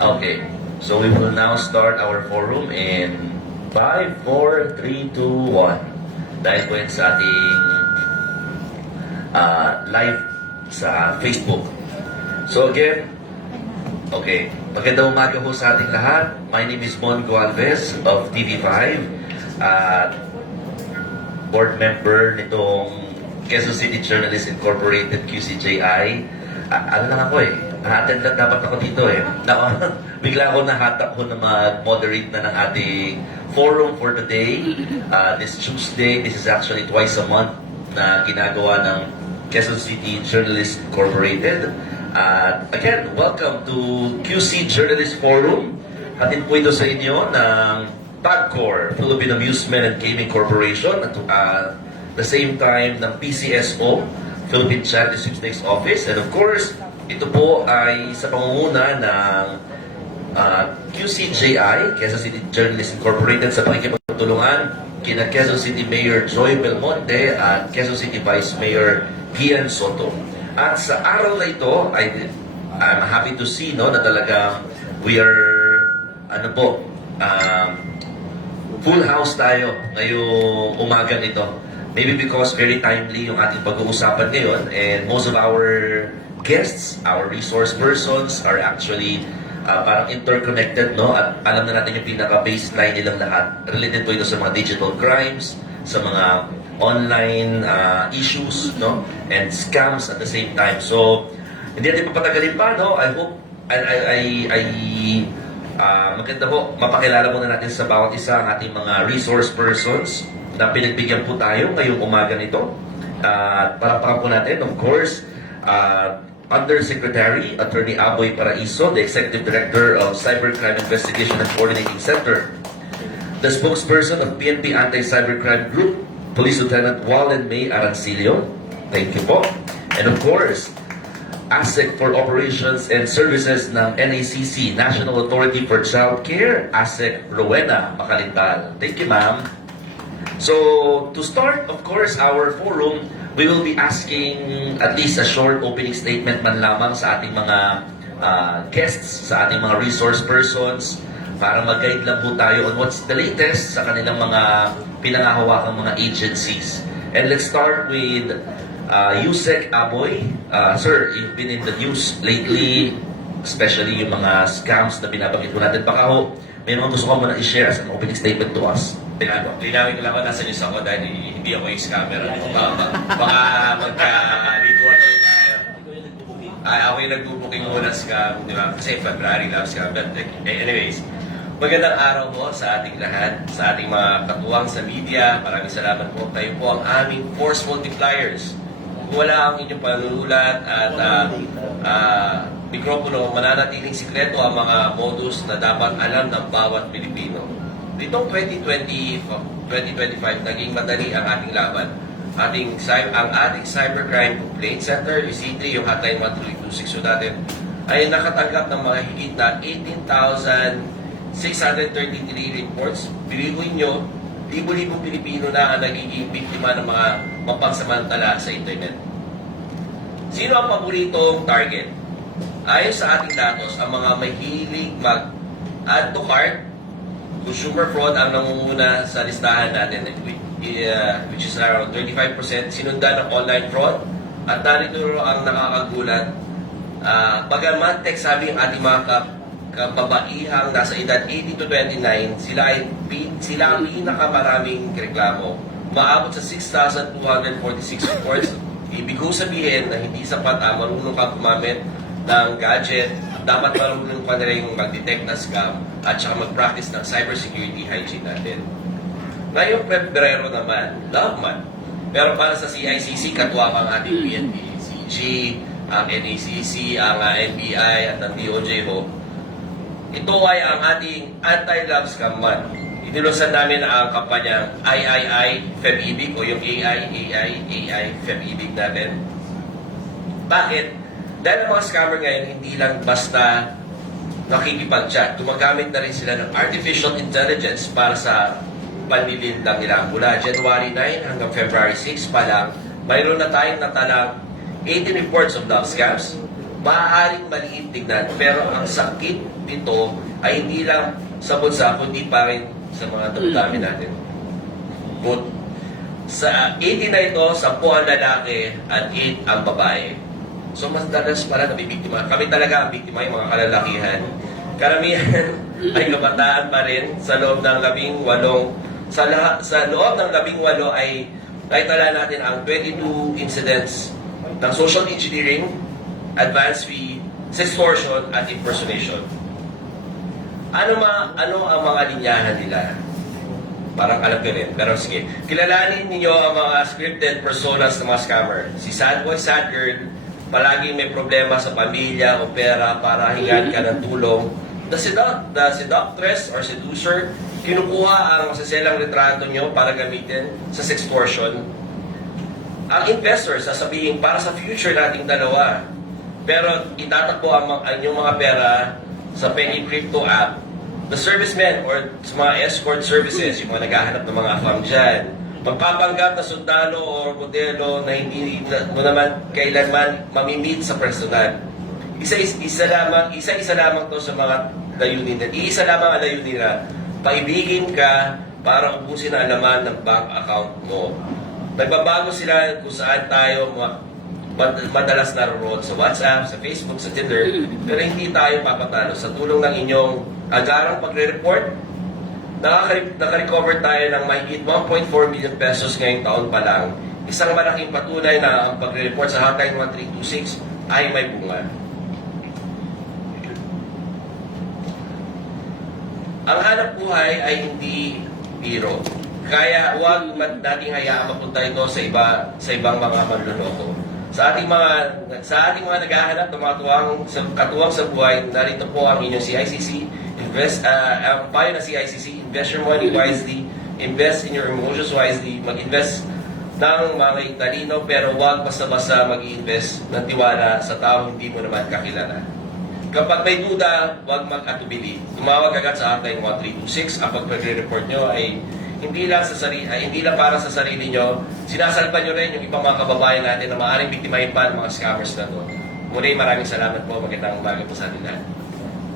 Okay, so we will now start our forum in 5, 4, 3, 2, 1. Dahil po yan sa ating live sa Facebook. So again, okay, magandang umaga po sa ating lahat. My name is Mongo Alves of TV5, board member nitong Quezon City Journalists Incorporated, QCJI. Ano lang ako attend lang dapat ako dito Bigla ako nahatak ko na mag-moderate na ng ating forum for today. This Tuesday, this is actually twice a month na ginagawa ng Quezon City Journalists Incorporated. Again, welcome to QC Journalist Forum. Hatid po ito sa inyo ng PAGCOR, Philippine Amusement and Gaming Corporation, at the same time ng PCSO, Philippine Charity Sweepstakes Office, and of course, ito po ay sa pangunguna ng QCJI, Quezon City Journalists Incorporated, sa pakikipagtulungan kina Quezon City Mayor Joy Belmonte at Quezon City Vice Mayor Gian Soto. At sa araw na ito, I'm happy to see na talagang we are, full house tayo ngayong umagang ito. Maybe because very timely yung ating pag-uusapan ngayon, and most of our guests, our resource persons are actually parang interconnected, no? At alam na natin yung pinaka-baseline nilang lahat. Related po ito sa mga digital crimes, sa mga online issues, no? And scams at the same time. So, hindi natin papatagalin pa, no? I hope, maganda po, mapakilala muna natin sa bawat isa ang ating mga resource persons na pinagbigyan po tayo ngayong umaga nito. Palakpakan po natin, of course, Undersecretary Attorney Aboy Paraiso, the Executive Director of Cybercrime Investigation and Coordinating Center, the spokesperson of PNP Anti-Cybercrime Group, Police Lieutenant Wallen May Arancilio. Thank you po. And of course, ASEC for Operations and Services ng NACC, National Authority for Child Care, ASEC Rowena Makalintal. Thank you, ma'am. So, to start, of course, our forum, we will be asking at least a short opening statement man lamang sa ating mga guests, sa ating mga resource persons, para mag-guide lang po tayo on what's the latest sa kanilang mga pinangahawakang mga agencies. And let's start with Yusek Aboy. Sir, you've been in the news lately, especially yung mga scams na binabanggit po natin. Baka ho, may mga gusto ko muna i-share as an opening statement to us. Linawin ko lang nasa news ako dahil hindi ako yung scammer. Baka magka-ritual ako yung nagbubuking muna scam, di ba? Kasi February lang scam. But anyways, magandang araw po sa ating lahat, sa ating mga katuwang sa media. Maraming salamat po. Kayo po ang aming force multipliers. Kung wala ang inyong panunulat at mikropono, mananatiling sikreto ang mga modus na dapat alam ng bawat Pilipino. Ditong 2025, naging madali ang ating laban. Ang ating Cybercrime Complaint Center, UC3, yung hotline 13262 natin, ay nakatanggap ng mga higit na 18,633 reports. Bilihin nyo, libo-libong Pilipino na ang nagiging biktima ng mga mapagsamantala sa internet. Sino ang paboritong target? Ayon sa ating datos, ang mga mahilig mag-add to cart, consumer fraud ang nangunguna sa listahan natin, which is around 35%, sinundan ng online fraud, at narito ang nakakagulat. Bagaman tech sabi ang ating mga kababaihang nasa edad 18 to 29, sila ang pinakamaraming reklamo. Maabot sa 6,246 reports. Ibig kong sabihin na hindi sapat marunong kang gumamit ng gadget, dapat marunong pa na rin mag-detect na scam at saka mag-practice ng cybersecurity hygiene natin. Ngayong Pebrero naman, love month. Pero para sa CICC, katuwang ang ating PNP, CG, ang NACC, ang NBI at ang DOJ ho. Ito ay ang ating anti-love scam month. Itinusan namin ang kampanyang III FEMIBIG o yung AI FEMIBIG natin. Bakit? Dahil ang mga scammer ngayon, hindi lang basta nakikipag-chat. Gumagamit na rin sila ng artificial intelligence para sa panlilindang nila. Mula January 9 hanggang February 6 pa lang, mayroon na tayong natalang 18 reports of love scams. maaaring maliit tignan, pero ang sakit nito ay hindi lang sa bulsa, kundi pa rin sa mga damdamin natin. Good. Sa 80 na ito, 10 ang lalaki at 8 ang babae. So mas dalas pala nabibiktima. Kami talaga ang biktima, yung mga kalalakihan. Karamihan ay kabataan pa rin sa loob ng 18. Sa loob ng 18 ay naitala natin ang 22 incidents ng social engineering, advance fee, sextortion, at impersonation. Ano ang mga linyahan nila? Parang alam ko rin. Pero sige, kilalanin niyo ang mga scripted personas ng mga scammer. Si sad boy, sad girl, palaging may problema sa pamilya o pera para hingan ka ng tulong. The seductress or seducer, kinukuha ang masaselang retrato nyo para gamitin sa sextortion. Ang investor, sasabihin para sa future nating dalawa. Pero itatakbo ang inyong mga pera sa penny crypto app. The servicemen or sa mga escort services, yung mga naghahanap ng mga afam dyan, magpapanggap na sundalo o modelo na hindi mo naman kailanman mamimit sa personal. Isa lamang to sa mga layunin nila. Iisa lamang ang layunin nila. Paibigin ka para ubusin ang laman ng bank account mo. Nagbabago sila kung saan tayo madalas naroon sa WhatsApp, sa Facebook, sa Tinder, pero hindi tayo papatalo. Sa tulong ng inyong agarang pagre-report, nakarecover tayo ng mahigit 1.4 million pesos ngayong taon pa lang. Isang malaking patunay na ang pagre-report sa hotline 1326 ay may bunga. Ang hanap buhay ay hindi biro. Kaya huwag nating hayaan mapunta ito sa ibang mga manloloko. Sa ating mga naghahanap ng mga katuwang sa buhay, narito po ang inyong CICC. Ang payo na CICC, invest your money wisely, invest in your emotions wisely, mag-invest ng mga talino, pero huwag basta-basta mag-invest ng tiwala sa tao hindi mo naman kakilala. Kapag may duda, huwag mag-atubili. Tumawag agad sa hotline 1326. Ang pagre-report nyo ay hindi lang para sa sarili nyo, sinasalpa nyo rin yung ibang mga kababayan natin na maaaring biktimahin pa ng mga scammers na to. Muli, maraming salamat po. Magandang umaga po sa atin lahat.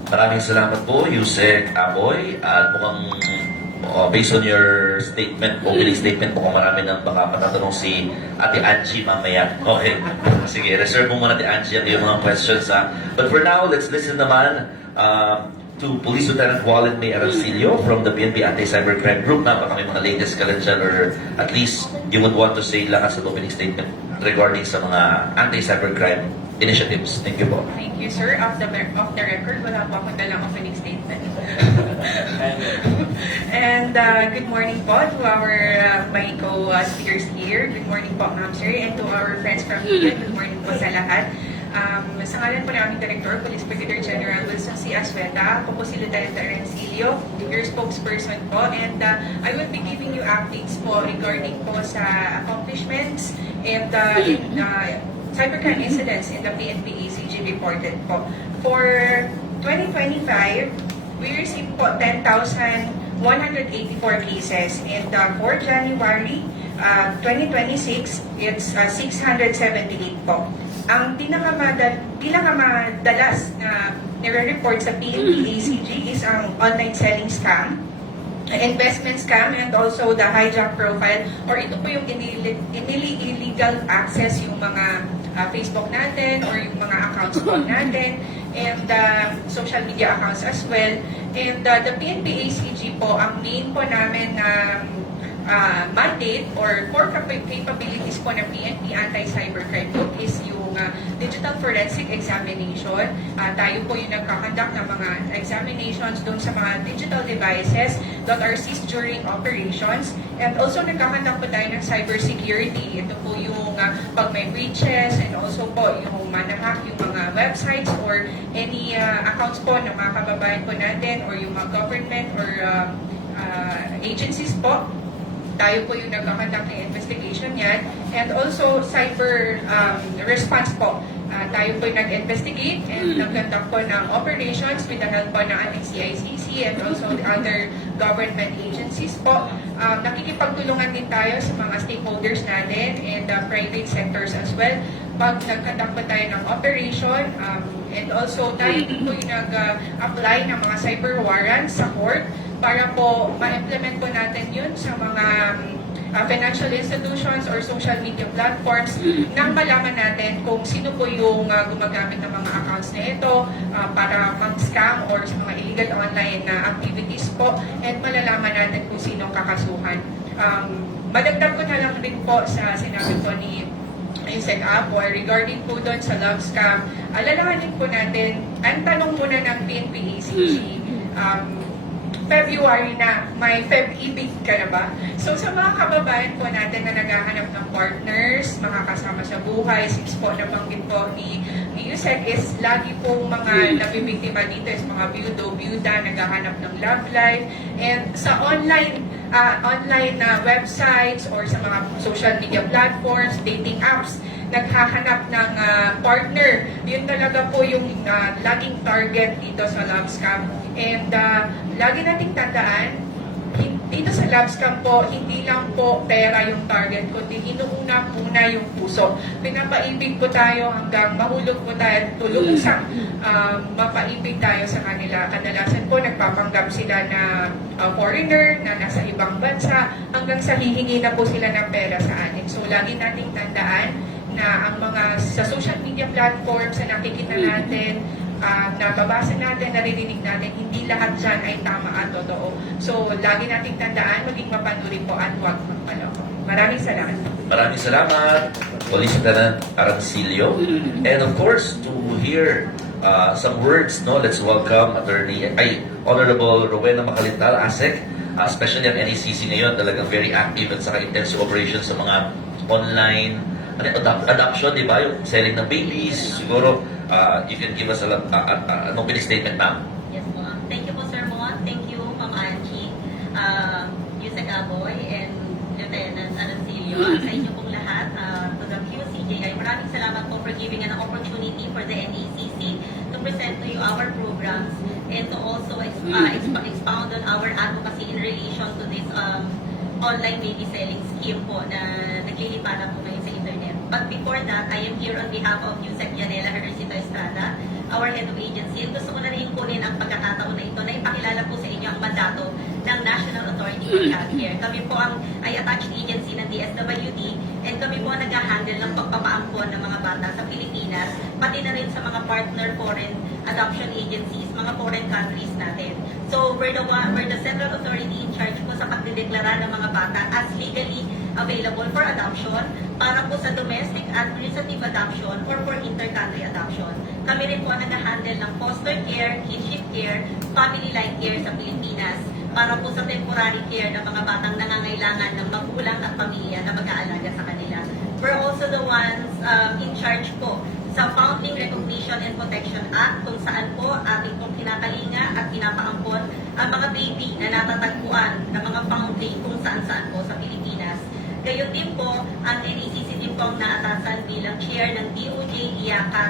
Maraming salamat po, Yusek Aboy. At mukhang based on your statement, opening statement, mukhang marami nang baka patatanong si Ate Angie mamaya. Okay. Sige, reserve mo muna Ate Angie ang iyong mga questions. But for now, let's listen naman to Police Lieutenant Wallen May Arancilio from the PNP Anti-Cybercrime Group. Napaka may mga latest ka rin dyan, or at least you would want to say lang sa opening statement regarding sa mga anti-cybercrime initiatives. Thank you po. Thank you, sir. Off the record, wala po akong dalang opening statement. And good morning po to our my co-speakers here. Good morning po, ma'am, sir. And to our friends from media, good morning po sa lahat. Sa ngalan po ng aming Director, Police Brigadier General Wilson C. Asweta, ako po si Lieutenant Arancilio, your spokesperson po, and I will be giving you updates po regarding po sa accomplishments and cybercrime incidents in the PNP ACG reported po. For 2025, we received po 10,184 cases, and for January 2026, it's 678 po. Ang pinakamadalas na nire-report sa PNP ACG is ang online selling scam, investment scam, and also the hijack profile, or ito po yung illegal access yung mga Facebook natin or yung mga accounts po natin, and social media accounts as well. And the PNP ACG po, ang main po namin na mandate or core capabilities po ng PNP Anti-Cybercrime Group is yung digital forensic examination. Tayo po yung nagkakandak ng mga examinations doon sa mga digital devices that are seized during operations. And also nagkakandak po tayo ng cybersecurity. Ito po yung pag may breaches, and also po yung manahack yung mga websites or any accounts po ng mga kababayan po natin or yung mga government or agencies po. Tayo po yung nagkakandak ng investigation yan. And also, cyber response po. Tayo po yung nag-investigate and nag-conduct po ng operations with the help po ng ating CICC and also the other government agencies po. Nakikipagtulungan din tayo sa mga stakeholders natin and private sectors as well pag nagkandak po tayo ng operation, and also tayo din po yung nag-apply ng mga cyber warrants sa court para po ma-implement po natin yun sa mga financial institutions or social media platforms nang malaman natin kung sino po yung gumagamit ng mga accounts na ito para mag-scam or sa mga illegal online na activities po, and malalaman natin kung sinong kakasuhan. Madagdag ko na lang din po sa sinabi po ni Yusek Apoy regarding po doon sa love scam. Alalahanin po natin, ang tanong muna ng PNP-ACG, February na, may Feb-ibig ka na ba? So sa mga kababayan po natin na naghahanap ng partners, mga kasama sa buhay, since po nabanggit po ni Yusek is lagi po mga nabibiktima dito is mga byuda, naghahanap ng love life, and sa online websites or sa mga social media platforms, dating apps, naghahanap ng partner. Yun talaga po yung laging target dito sa love scam. And lagi nating tandaan, dito sa love scam po, hindi lang po pera yung target, kundi inuuna muna yung puso. Pinapaibig po tayo hanggang mahulog po tayo, tulungsang mapaibig tayo sa kanila. Kadalasan po nagpapanggap sila na foreigner, na nasa ibang bansa, hanggang sa hihingi na po sila ng pera sa atin. So lagi nating tandaan na ang mga sa social media platforms na nakikita natin, nababasa natin, naririnig natin, hindi lahat dyan ay tama at totoo. So, lagi nating tandaan, maging mapanuri po at huwag magpaloko. Maraming salamat. Maraming salamat, Police Lieutenant Arancilio. And of course, to hear some words, no, let's welcome Honorable Rowena Macalital, ASEC, especially ang NACC ngayon, talagang very active at saka intensive operations sa mga online adoption, di ba? Yung selling ng babies, siguro, you can give us an opening statement, ma'am. Yes po. Thank you po, Sir Mon. Thank you, Ma'am Angie, Yusek Aboy, and Lieutenant Arancilio. Sa inyo pong lahat, to the QCJI, maraming salamat po for giving an opportunity for the NACC to present to you our programs and to also expound on our advocacy in relation to this online baby selling scheme po na naglilipana po ngayon sa internet. But before that, I am here on behalf of Yusek Yanela Ejercito Estrada, our head of agency. And gusto ko na rin kunin ang pagkakataon na ito na ipakilala po sa inyo ang mandato ng National Authority for Childcare. Kami po ay attached agency ng DSWD, and kami po ang nag-handle ng pagpapaampon ng mga bata sa Pilipinas, pati na rin sa mga partner foreign adoption agencies, mga foreign countries natin. So we're the central authority in charge po sa pagdedeklara ng mga bata as legally available for adoption, para po sa domestic administrative adoption or for inter-country adoption. Kami rin po ang nag-handle ng foster care, kinship care, family life care sa Pilipinas, para po sa temporary care ng mga batang nangangailangan ng magulang at pamilya na mag-aalaga sa kanila. We're also the ones in charge po sa Foundling Recognition and Protection Act, kung saan po ating pong kinakalinga at pinapaampon ang mga baby na natatagpuan ng mga foundling kung saan-saan po sa Pilipinas. Gayon din po, ang NACC din po ang naatasan bilang chair ng DOJ-IACA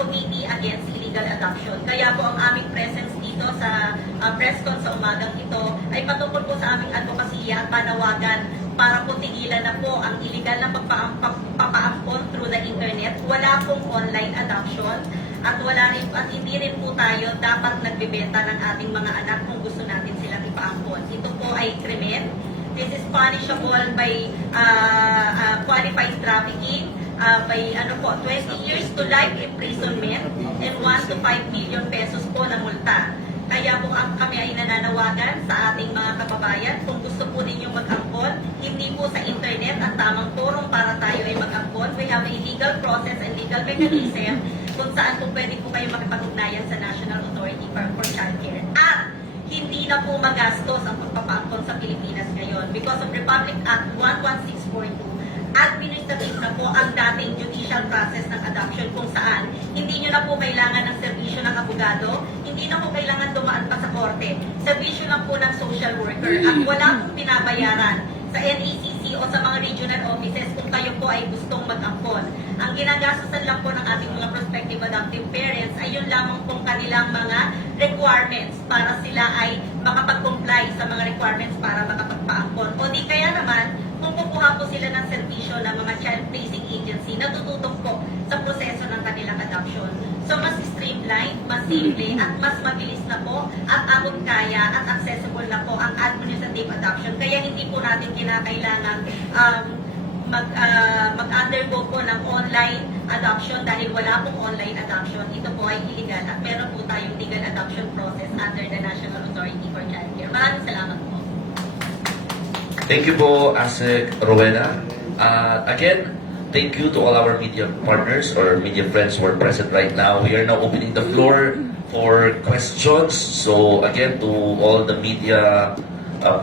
Committee Against Illegal Adoption. Kaya po ang aming presence dito sa press con sa umagang ito ay patungkol po sa aming advokasya at panawagan para po tigilan na po ang illegal na pagpapaampon through the internet. Wala pong online adoption at hindi rin po tayo dapat nagbebenta ng ating mga anak kung gusto natin silang ipaampon. Ito po ay krimen. This is punishable by qualified trafficking, by 20 years to life imprisonment and 1 to 5 million pesos po na multa. Kaya po kami ay nananawagan sa ating mga kababayan, kung gusto po ninyong mag-ampon, hindi po sa internet ang tamang forum para tayo ay mag-ampon. We have a legal process and legal mechanism kung saan po pwede po kayo makipag-ugnayan sa National Authority for Childcare. At hindi na po magastos ang pagpapaampon sa Pilipinas ngayon because of Republic Act 11642. Administrative na po ang dating judicial process ng adoption, kung saan hindi nyo na po kailangan ng serbisyo ng abogado, hindi na po kailangan dumaan pa sa korte. Serbisyo lang po ng social worker at wala pong pinabayaran sa NACC o sa mga regional offices kung kayo po ay gustong mag-ampon. Ang ginagastosan lang po ng ating mga prospective adoptive parents ay yun lamang pong kanilang mga requirements para sila ay makapag-comply sa mga requirements para makapagpaampon. O di kaya naman, kung kukuha po sila ng serbisyo ng mga child-placing agency agency, natututok po sa proseso ng kanilang adoption. So mas streamline, mas simple, at mas mabilis na po at abot kaya at accessible na po ang administrative adoption. Kaya hindi po natin kinakailangan mag-undergo po ng online adoption dahil wala pong online adoption. Ito po ay illegal at meron po tayong legal adoption process under the National Authority for Child Care. Maraming salamat po. Thank you po, Asek Rowena. Again, thank you to all our media partners or media friends who are present right now. We are now opening the floor for questions. So again, to all the media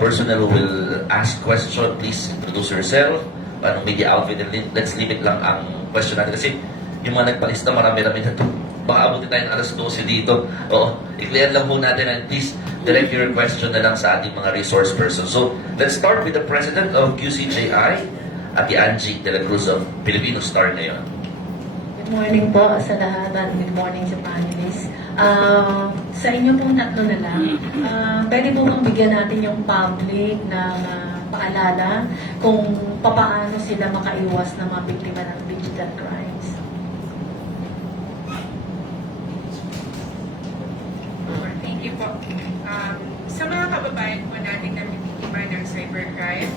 personnel who will ask question, please introduce yourself. Anong media outfit, and let's limit lang ang question natin kasi yung mga nagpalista, marami-rami na ito. Baka abutin tayo ng alas 12 dito. Oo, i-clear lang po natin and please direct your question na lang sa ating mga resource person. So, let's start with the President of QCJI, Ate Angie de la Cruz of Filipino Star ngayon. Good morning po sa lahat at good morning sa panelists. Sa inyo pong tatlo na lang, pwede po bang bigyan natin yung public na paalala kung papaano sila makaiwas na mga biktima ng digital crimes? Thank you po. Sa mga kababayan po natin na biktima ng cybercrime,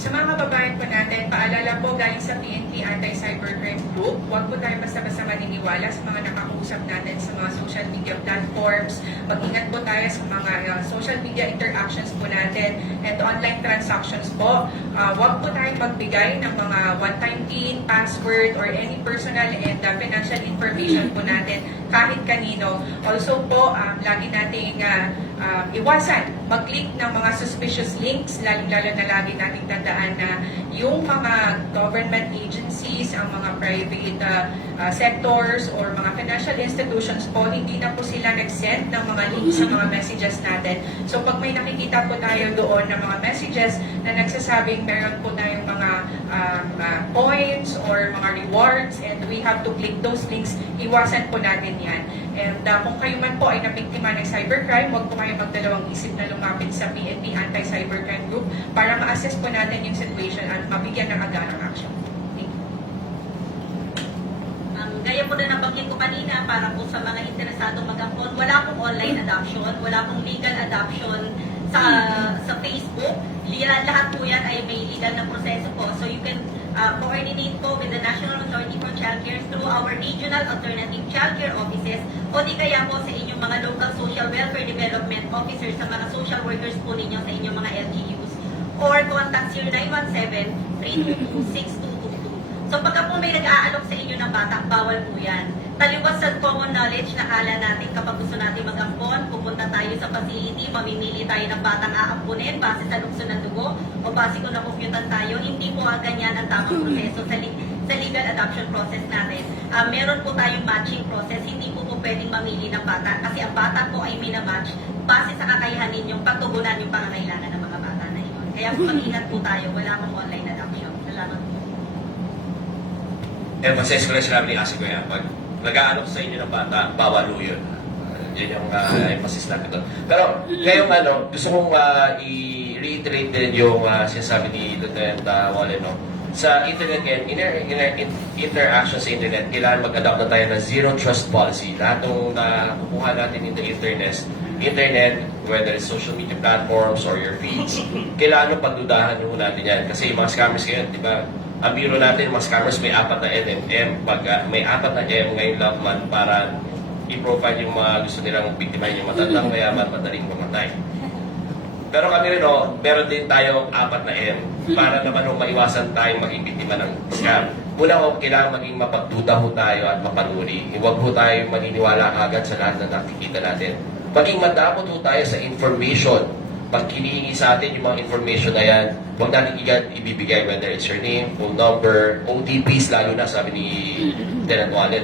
sa mga kababayan po natin, paalala po galing sa PNP Anti-Cybercrime Group, huwag po tayo basta-basta maniniwala sa mga nakausap natin sa mga social media platforms. Mag-ingat po tayo sa mga social media interactions po natin and online transactions po. Huwag po tayong magbigay ng mga one-time PIN, password, or any personal and financial information po natin kahit kanino. Also po, lagi nating iwasan mag-click ng mga suspicious links, lalo na lagi nating tandaan na yung mga government agencies, ang mga private sectors or mga financial institutions po, hindi na po sila nag-send ng mga links sa mga messages natin. So pag may nakikita po tayo doon ng mga messages na nagsasabing meron po tayong mga points or mga rewards and we have to click those links, iwasan po natin yan. And kung kayo man po ay nabiktima ng cybercrime, huwag po kayo magdalawang isip na lumapit sa PNP Anti-Cybercrime Group para ma-assess po natin yung situation at mabigyan ng agarang action. Thank you. Gaya po na nabanggit ko kanina, para po sa mga interesadong mag-upload, wala pong online adoption, wala pong legal adoption sa Facebook. Lahat po yan ay may legal na proseso po. So you can coordinate po with the National Authority for Child Care through our regional alternative child care offices o di kaya po sa inyong mga local social welfare development officers, sa mga social workers po ninyo sa inyong mga LGUs, or contact 0917-322-6222. So pagka po may nag-aalok sa inyo ng bata, bawal po yan. Taliwas sa common knowledge, nakala natin kapag gusto natin mag-ampon, pupunta tayo sa facility, mamimili tayo ng batang aampunin base sa lukso ng dugo o base kung nakumputan tayo. Hindi po ganyan ang tamang proseso sa legal adoption process natin. Meron po tayong matching process, hindi po pwedeng mamili ng bata kasi ang bata po ay minamatch base sa kakayahan ninyong pagtugunan yung pangangailangan ng mga bata na iyon. Kaya mag-ingat po tayo, wala akong online adoption. Salamat po. Emphasize ko na sinabi ni Asi ko yan. Pag nag-aalok sa inyo ng bata, bawal po yun. Yun yung emphasis natin doon. Pero ngayong gusto kong i-reiterate din yung sinasabi ni Lieutenant Wallen, no? Sa internet ngayon, interaction sa internet, kailangan mag-adopt na tayo ng zero trust policy. Lahat ng nakukuha natin in the internet, whether it's social media platforms or your feeds, kailangan pagdudahan nyo natin yan. Kasi yung mga scammers ngayon, di ba, ang biro natin, mga scammers may 4 na NMM. Pag may 4 na M ngayong love month para i-provide yung mga gusto nilang biktimahin yung matandang mayaman, madaling mamatay. Pero kami rin, meron din tayong 4 na M para naman maiwasan tayong maging biktima ng scam. Una kailangan maging mapagduda ho tayo at mapanuri. Huwag ho tayo maniniwala agad sa lahat na nakikita natin. Maging madapot ho tayo sa information. Pag hinihingi sa atin yung mga information na yan, huwag natin ibibigay, whether it's your name, phone number, OTPs, lalo na sabi ni Lieutenant Wallen,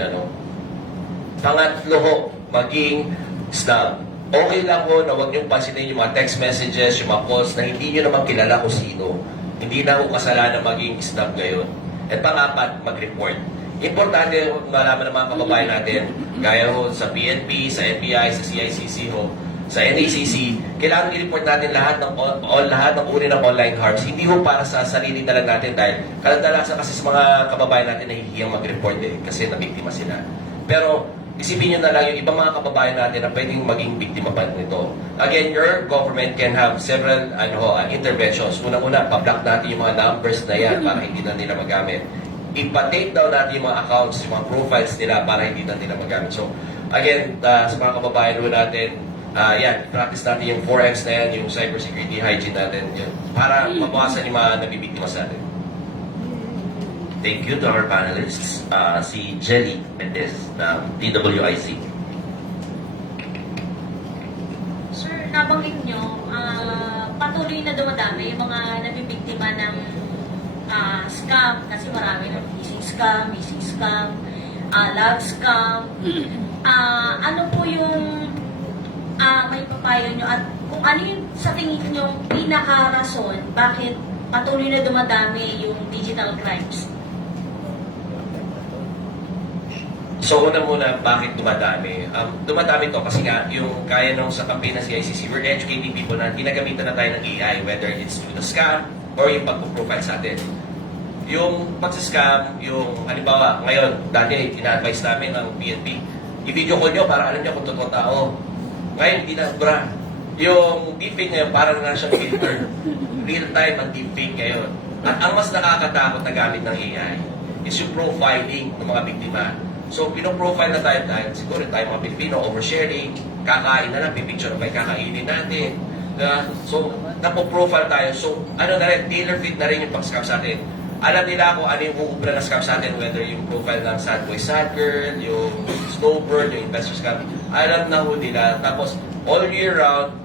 Pangatlo ho, maging snub. Okay lang ho na huwag niyong pansinin yung mga text messages, yung mga calls na hindi niyo naman kilala kung sino. Hindi na ho kasalanan maging snub ngayon. At pang-apat, mag-report. Importante ho malaman ng mga kababayan natin, gaya ho sa PNP, sa NBI, sa CICC ho, sa NACC, kailangan i-report natin lahat ng uri ng online harms. Hindi ho para sa sarili na lang natin dahil kadalasan kasi sa mga kababayan natin nahihiyang mag-report kasi nabiktima sila. Pero isipin nyo na lang yung ibang mga kababayan natin na pwedeng maging biktima pa nito. Again, your government can have several interventions. Unang-una, pa-block natin yung mga numbers na yan para hindi na nila magamit. Ipa-take down natin yung mga accounts, yung mga profiles nila para hindi na nila magamit. So, again, sa mga kababayan natin, practice natin yung 4Ms na yan, yung cybersecurity hygiene natin, yun, para mabawasan yung mga nabibiktima sa atin. Thank you to our panelists. Si Jelly Mendez ng TWIC. Sir, nabanggit nyo, patuloy na dumadami yung mga nabibiktima ng scam kasi marami na missing scam, love scam. Ano po yung may papayo nyo at kung ano yung sa tingin nyo pinaka-rason bakit patuloy na dumadami yung digital crimes? So, una muna, bakit dumadami? Dumadami to kasi nga, yung kaya nung sa campaign ng CICC, we're educating people na ginagamitan na tayo ng AI, whether it's through the scam or yung pag-profile sa atin. Yung pag-scam, yung, halimbawa, ngayon, dati, ina-advise namin ng PNP, i-video call nyo para alam nyo kung totoo tao. Ngayon, hindi na, bra. Yung deepfake ngayon, parang na siyang filter. Real-time ang deepfake ngayon. At ang mas nakakatakot na gamit ng AI is yung profiling ng mga biktima. So, pinoprofile na tayo dahil siguro tayo mga Pilipino, oversharing, kakain na lang, pipicture na pa yung kakainin natin. So, napoprofile tayo. So, ano na rin, tailor-fit na rin yung pag-scam sa atin. Alam nila kung ano yung uubra na scam sa atin, whether yung profile ng sad boy, sad girl, yung snowbird, yung investor scam. Alam na ho nila. Tapos, all year round,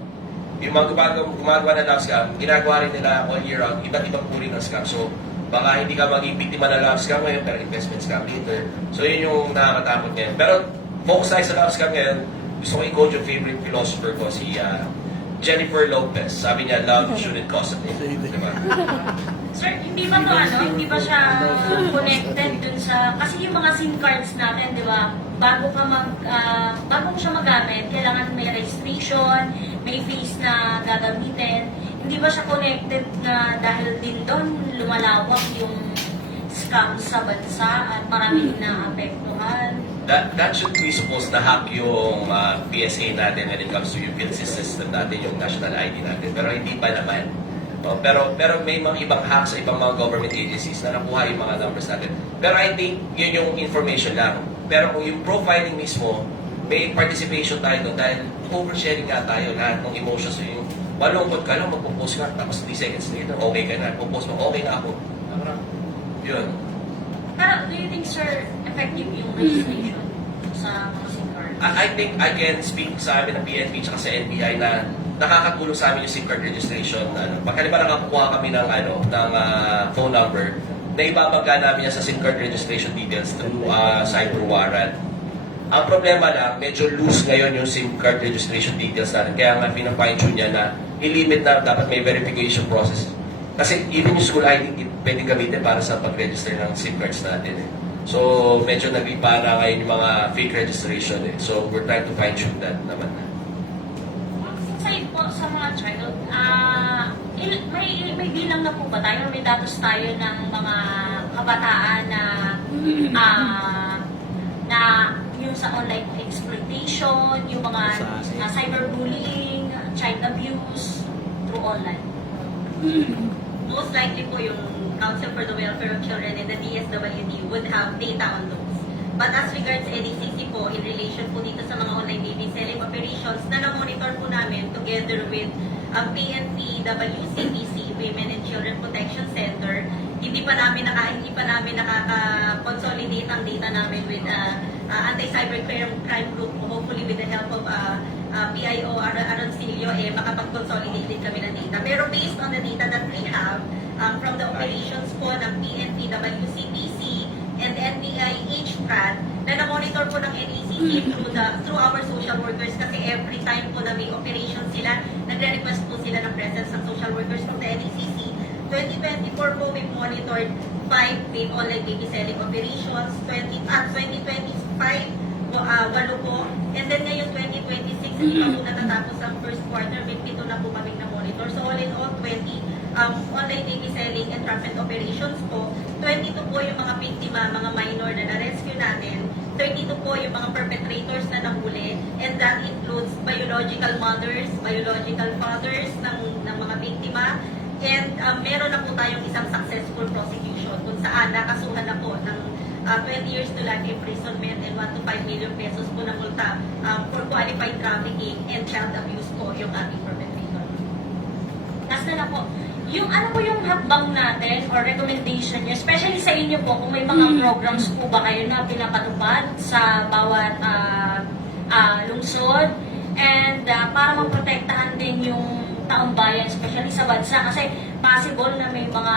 yung mga gumagawa ng love scam, ginagawa rin nila all year round, iba't ibang uri ng scam. So, baka hindi ka maging biktima ng love scam ngayon, pero investment scam later. So, yun yung nakakatakot ngayon. Pero, focus tayo sa love scam ngayon. Gusto ko i-quote yung favorite philosopher ko, si Jennifer Lopez. Sabi niya, love shouldn't cost a thing. Diba? Sir, hindi ba to hindi ba siya connected dun sa, kasi yung mga SIM cards natin, di ba, bago mo siya magamit, kailangan may registration, may face na gagamitin. Hindi ba siya connected na dahil din doon lumalawak yung scam sa bansa at maraming naapektuhan? That should be supposed to hack yung PSA natin when it comes to yung field system natin, yung national ID natin. Pero hindi pa naman. Pero may mga ibang hacks sa ibang mga government agencies na nakuha yung mga numbers natin. Pero I think yun yung information lang. Pero kung yung profiling mismo, may participation tayo doon dahil oversharing nga tayo lahat ng emotions. Yung malungkot ka lang, magpo-post ka, tapos 3 seconds later, okay ka na. Magpo-post mo, okay na ako. Yun. Pero do you think, sir, effective yung registration sa mga SIM card? I think I can speak sa amin ng PNP at sa NBI na nakakatulong sa amin yung SIM card registration. Pagkaliba nakakuha kami ng phone number, na ibabangga namin yan sa SIM card registration details through cyber warrant. Ang problema lang, medyo loose ngayon yung SIM card registration details natin. Kaya nga pinapine-tune niya na i-limit na dapat may verification process. Kasi even yung school ID, pwedeng gamitin para sa pag-register ng SIM cards natin. So, medyo nag-ipara ngayon yung mga fake registration. So, we're trying to fine-tune that naman. Side po sa mga child, may bilang na po ba tayo? May datos tayo ng mga kabataan na yung sa online exploitation, yung mga cyberbullying, child abuse through online? Most likely po yung Council for the Welfare of Children and the DSWD would have data on those. But as regards NACC po, in relation po dito sa mga online baby selling operations na na-monitor po namin together with PNP, WCPC, Women and Children Protection Center, hindi pa namin nakaka-consolidate ang data namin with anti-cybercrime group, hopefully with the help of PIO Arancilio, makapag-consolidate din kami ng data. Pero based on the data that we have from the operations po ng PNP, WCPC, and the NBI HTRAD, na na-monitor po ng NACC through our social workers kasi every time po na may operation sila, nagre-request po sila ng presence ng social workers from the NACC. 2024 po, we've monitored 5 paid online baby selling operations. 2025, 8 po. And then ngayon, 2026, hindi pa po natatapos matapos ang first quarter, 22 na po kaming na-monitor. So all in all, 20 online baby selling and traffic operations po. 22 po yung mga biktima, mga minor na na-rescue natin. 32 po yung mga perpetrators na nahuli, and that includes biological mothers, biological fathers ng mga biktima, and meron na po tayong isang successful prosecution kung saan nakasuhan na po ng 20 years to life imprisonment and 1 to 5 million pesos po na multa for qualified trafficking and child abuse po yung ating perpetrator. Last na lang po, yung ano po yung hakbang natin or recommendation nyo, especially sa inyo po, kung may mga programs po ba kayo na pinapatupad sa bawat lungsod, and para maprotektahan din yung taong bayan, especially sa bansa, kasi possible na may mga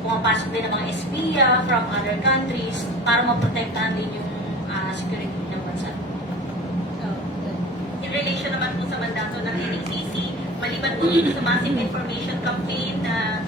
pumapasok din ng mga espiya from other countries para maprotektahan din yung security ng bansa. In relation naman po sa mandato ng NACC, maliban po dito sa massive information campaign na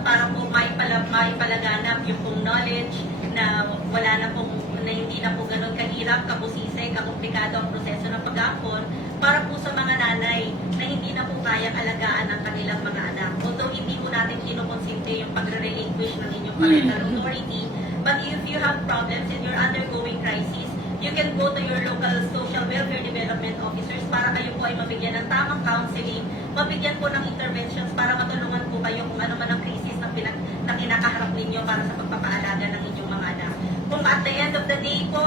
para po maipalaganap yung pong knowledge na wala na pong, na hindi na po ganun kahirap, kabusise, kakomplikado ang proseso ng pag-aapon, para po sa mga nanay na hindi na po kayang alagaan ang kanilang mga anak. Although hindi po natin kinukonsinte yung pagre-relinquish ng inyong parental authority, but if you have problems and you're undergoing crisis, you can go to your local social welfare development officers para kayo po ay mabigyan ng tamang counseling, mabigyan po ng interventions para matulungan po kayo kung ano man ang crisis na kinakaharap ninyo para sa pagpapaalaga ng inyong mga anak. Kung at the end of the day po,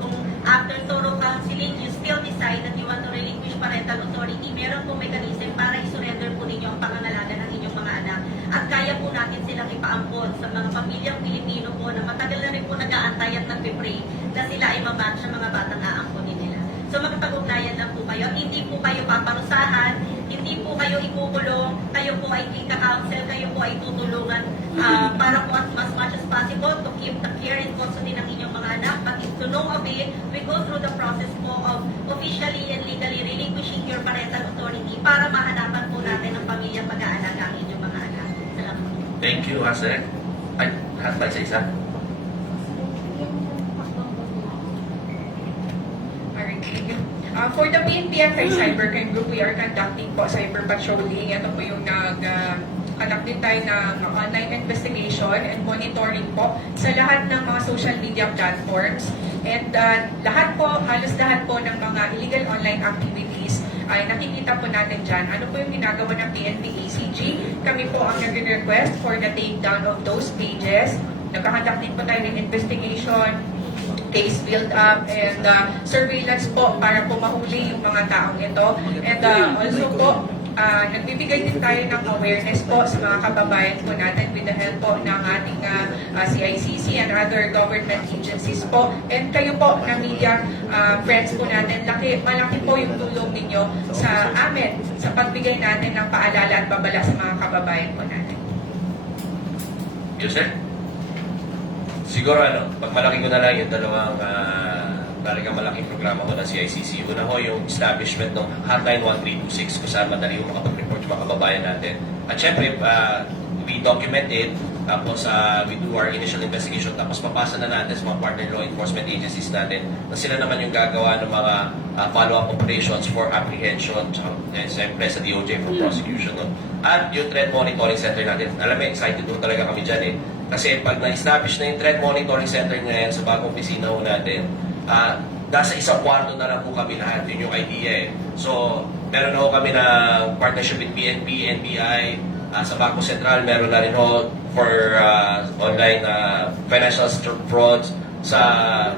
kung after thorough counseling, you still decide that you want to relinquish parental authority, meron po mechanism para i-surrender po ninyo ang pangangalaga ng inyong mga anak. At kaya po natin silang ipaampon sa mga pamilyang Pilipino po na matagal na rin po nag-aantay at nagpipray na sila ay mamatch sa mga batang aamponin nila. So magpag-ugnayan lang po kayo. Hindi po kayo paparusahan, hindi po kayo ikukulong, kayo po ay ika-counsel, kayo po ay tutulungan para po as much as possible to keep the care and custody ng inyong mga anak. But if to no avail, we go through the process po of officially and legally relinquishing your parental authority para mahanapan po natin ang pamilyang pag-aalaga ang inyong mga anak. Salamat. Thank you, Asek. Ay, lahat ba isa-isa? Alright, thank you. For the PNP Anti-Cybercrime Group, we are conducting po cyber patrolling. Ito po yung conduct din tayo ng online investigation and monitoring po sa lahat ng mga social media platforms. And lahat po, halos lahat po ng mga illegal online activities ay nakikita po natin dyan. Ano po yung ginagawa ng PNP ACG? Kami po ang nag-request for the takedown of those pages. Nagkakandak din po tayo ng investigation, case build-up, and surveillance po para po mahuli yung mga taong ito. And also po, nagbibigay din tayo ng awareness po sa mga kababayan po natin with the help po ng ating CICC and other government agencies po. And kayo po na media friends po natin, malaki po yung tulong ninyo sa amin sa pagbigay natin ng paalala at babala sa mga kababayan po natin. Yusek? Siguro pag malaki ko na lang yung dalawang talagang malaking programa ko ng CICC. Una ho yung establishment ng Hotline 1326 kung saan madali yung makapag-report yung mga kababayan natin. At syempre, we document it, tapos we do our initial investigation, tapos papasa na natin sa mga partner law enforcement agencies natin na sila naman yung gagawa ng mga follow-up operations for apprehension, and syempre sa DOJ for prosecution. No? At yung threat monitoring center natin, alam mo, excited po talaga kami dyan eh. Kasi pag na-establish na yung threat monitoring center ngayon sa bagong opisina ho natin, nasa isang kwarto na lang po kami lahat. Yun yung idea eh. So, meron ho kami na partnership with PNP, NBI, sa Bangko Sentral, meron na rin ho for online financial frauds sa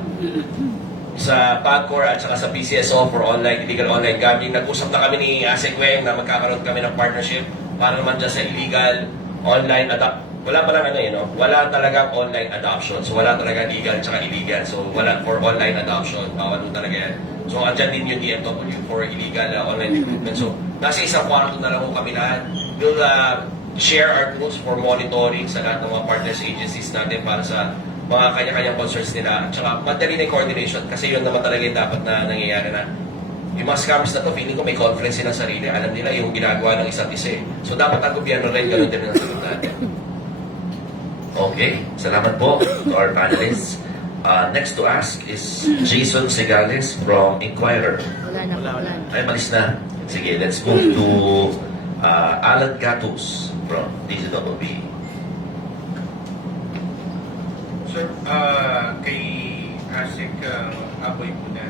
PAGCOR at saka sa PCSO for online, illegal online gambling. Nag-usap na kami ni Asek Weng na magkakaroon kami ng partnership para naman dyan sa illegal online wala pa lang wala talagang online adoption. So wala talaga legal at saka illegal. So wala for online adoption. Bawal talaga yan. So andyan din yung DMW for illegal online recruitment. So nasa isang kwarto na lang kami lahat. We'll share our tools for monitoring sa lahat ng mga partners agencies natin para sa mga kanya-kanyang concerns nila. At saka madali na yung coordination kasi yun naman talaga yung dapat na nangyayari na yung mga scammers na to, feeling ko may confidence sila sa sarili. Alam nila yung ginagawa ng isa't isa eh. So dapat ang gobyerno rin ganun din ang sagot natin. Okay, salamat po to our panelists. Next to ask is Jason Segales from Inquirer. Ay, malis na. Sige, let's move to Alan Gatus from DZWB. Sir, kay ASEC Aboy muna.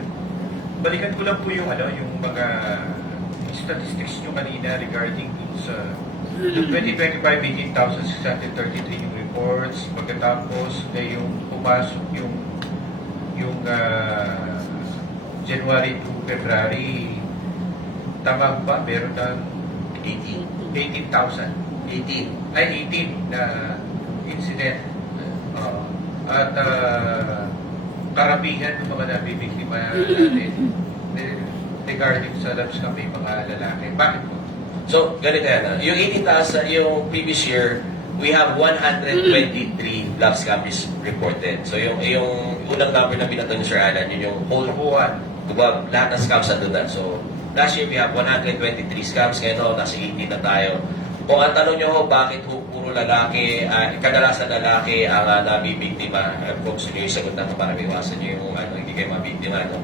Balikan ko lang po yung mga statistics nyo kanina regarding dun sa 2025, 18,633 yung reports. Pagkatapos yung pumasok yung January to February, tama ba? Meron ng 18,000. 18 na incident. At karamihan ng mga nabibiktima natin regarding sa labs kami mga lalaki. Bakit po? So, ganito yan. Yung 18,000, yung previous year, we have 123 love scams reported. So, yung unang number na binato ni Sir Alan, yun yung whole Kabuuan. diba, lahat ng scams nandun na. So, last year we have 123 scams. Ngayon, nasa 18 na tayo. Kung ang tanong nyo, bakit puro lalaki, kadalasan lalaki ang nabibiktima? Kung gusto nyo yung sagot na ito para iwasan nyo yung hindi kayo mabiktima. No?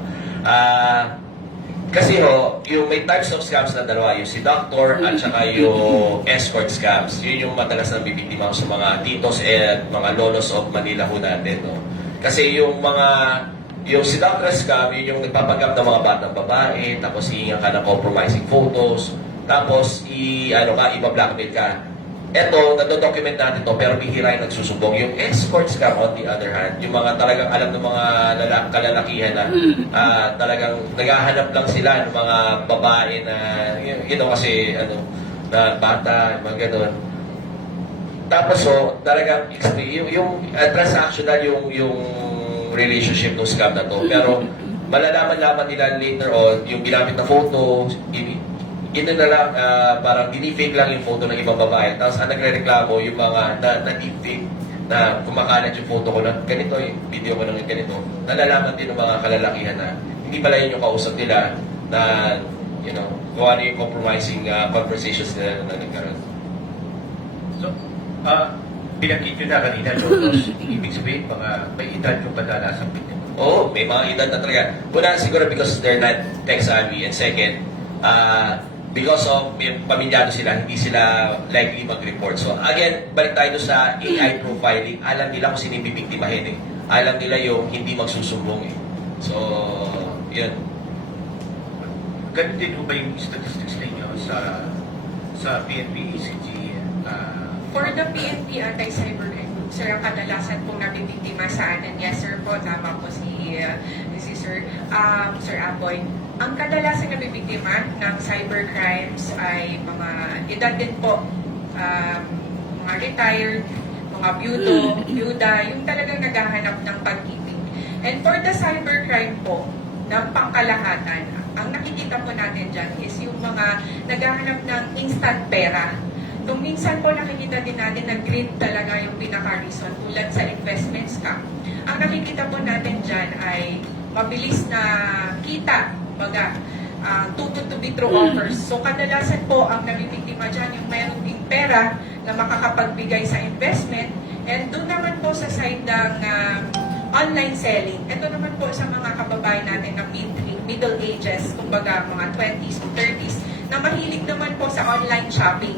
Kasi yung may types of scams na dalawa, yung seductor at saka yung escort scams. Yun yung madalas na bibiktima sa mga titos at mga lolos of Manila ho natin. No? Kasi yung seductor scam, yun yung nagpapanggap ng mga batang babae, tapos hihinga ka ng compromising photos, tapos iba-blackmail ka. Eto, nado-document natin to, pero bihira yung nagsusumbong. Yung escort scam, on the other hand, yung mga talagang alam ng mga kalalakihan na talagang naghahanap lang sila ng mga babae na, kasi, na bata, mga gano'n. Tapos, talagang, yung transactional yung relationship ng scam na to. Pero, malalaman-laman nila later on, yung ginamit na photo, parang dinifake lang yung photo ng ibang babae. Tapos ang nagre-reklamo yung mga na-deepfake na kumakalat yung photo ko na ganito, yung video ko ng ganito. Nalalaman din ng mga kalalakihan na hindi pala yun yung kausap nila na, kung ano yung compromising conversations nila na nagkaroon. So, binanggit nyo na kanina, Lolos, ibig sabihin, may edad yung kadalasan biktima. Oo, may mga edad na talaga. Una, siguro because they're not tech-savvy. And second, because of pamilyado sila, hindi sila likely mag-report. So again, balik tayo sa AI profiling. Alam nila kung sino yung bibiktimahin eh. Alam nila yung hindi magsusumbong eh. So, yun. Ganun din ba yung statistics ninyo sa PNP ECG? For the PNP Anti-Cybercrime Group, sir, ang kadalasan pong nabibiktima sa atin, yes sir po, tama po si Sir Aboy. Ang kadalasan nabibiktima ng cybercrimes ay mga edad din po, mga retired, mga byuda, yung talagang naghahanap ng pag-ibig. And for the cybercrime po, ng pangkalahatan, ang nakikita po natin dyan is yung mga naghahanap ng instant pera. Kung minsan po nakikita din natin na greed talaga yung pinaka-reason tulad sa investment scam. Ang nakikita po natin dyan ay mabilis na kita, too good to be true offers. So kadalasan po ang nabibiktima dyan yung mayroon ding pera na makakapagbigay sa investment, and doon naman po sa side ng online selling. Ito naman po sa mga kababayan natin na middle ages, kumbaga mga 20s to 30s, na mahilig naman po sa online shopping,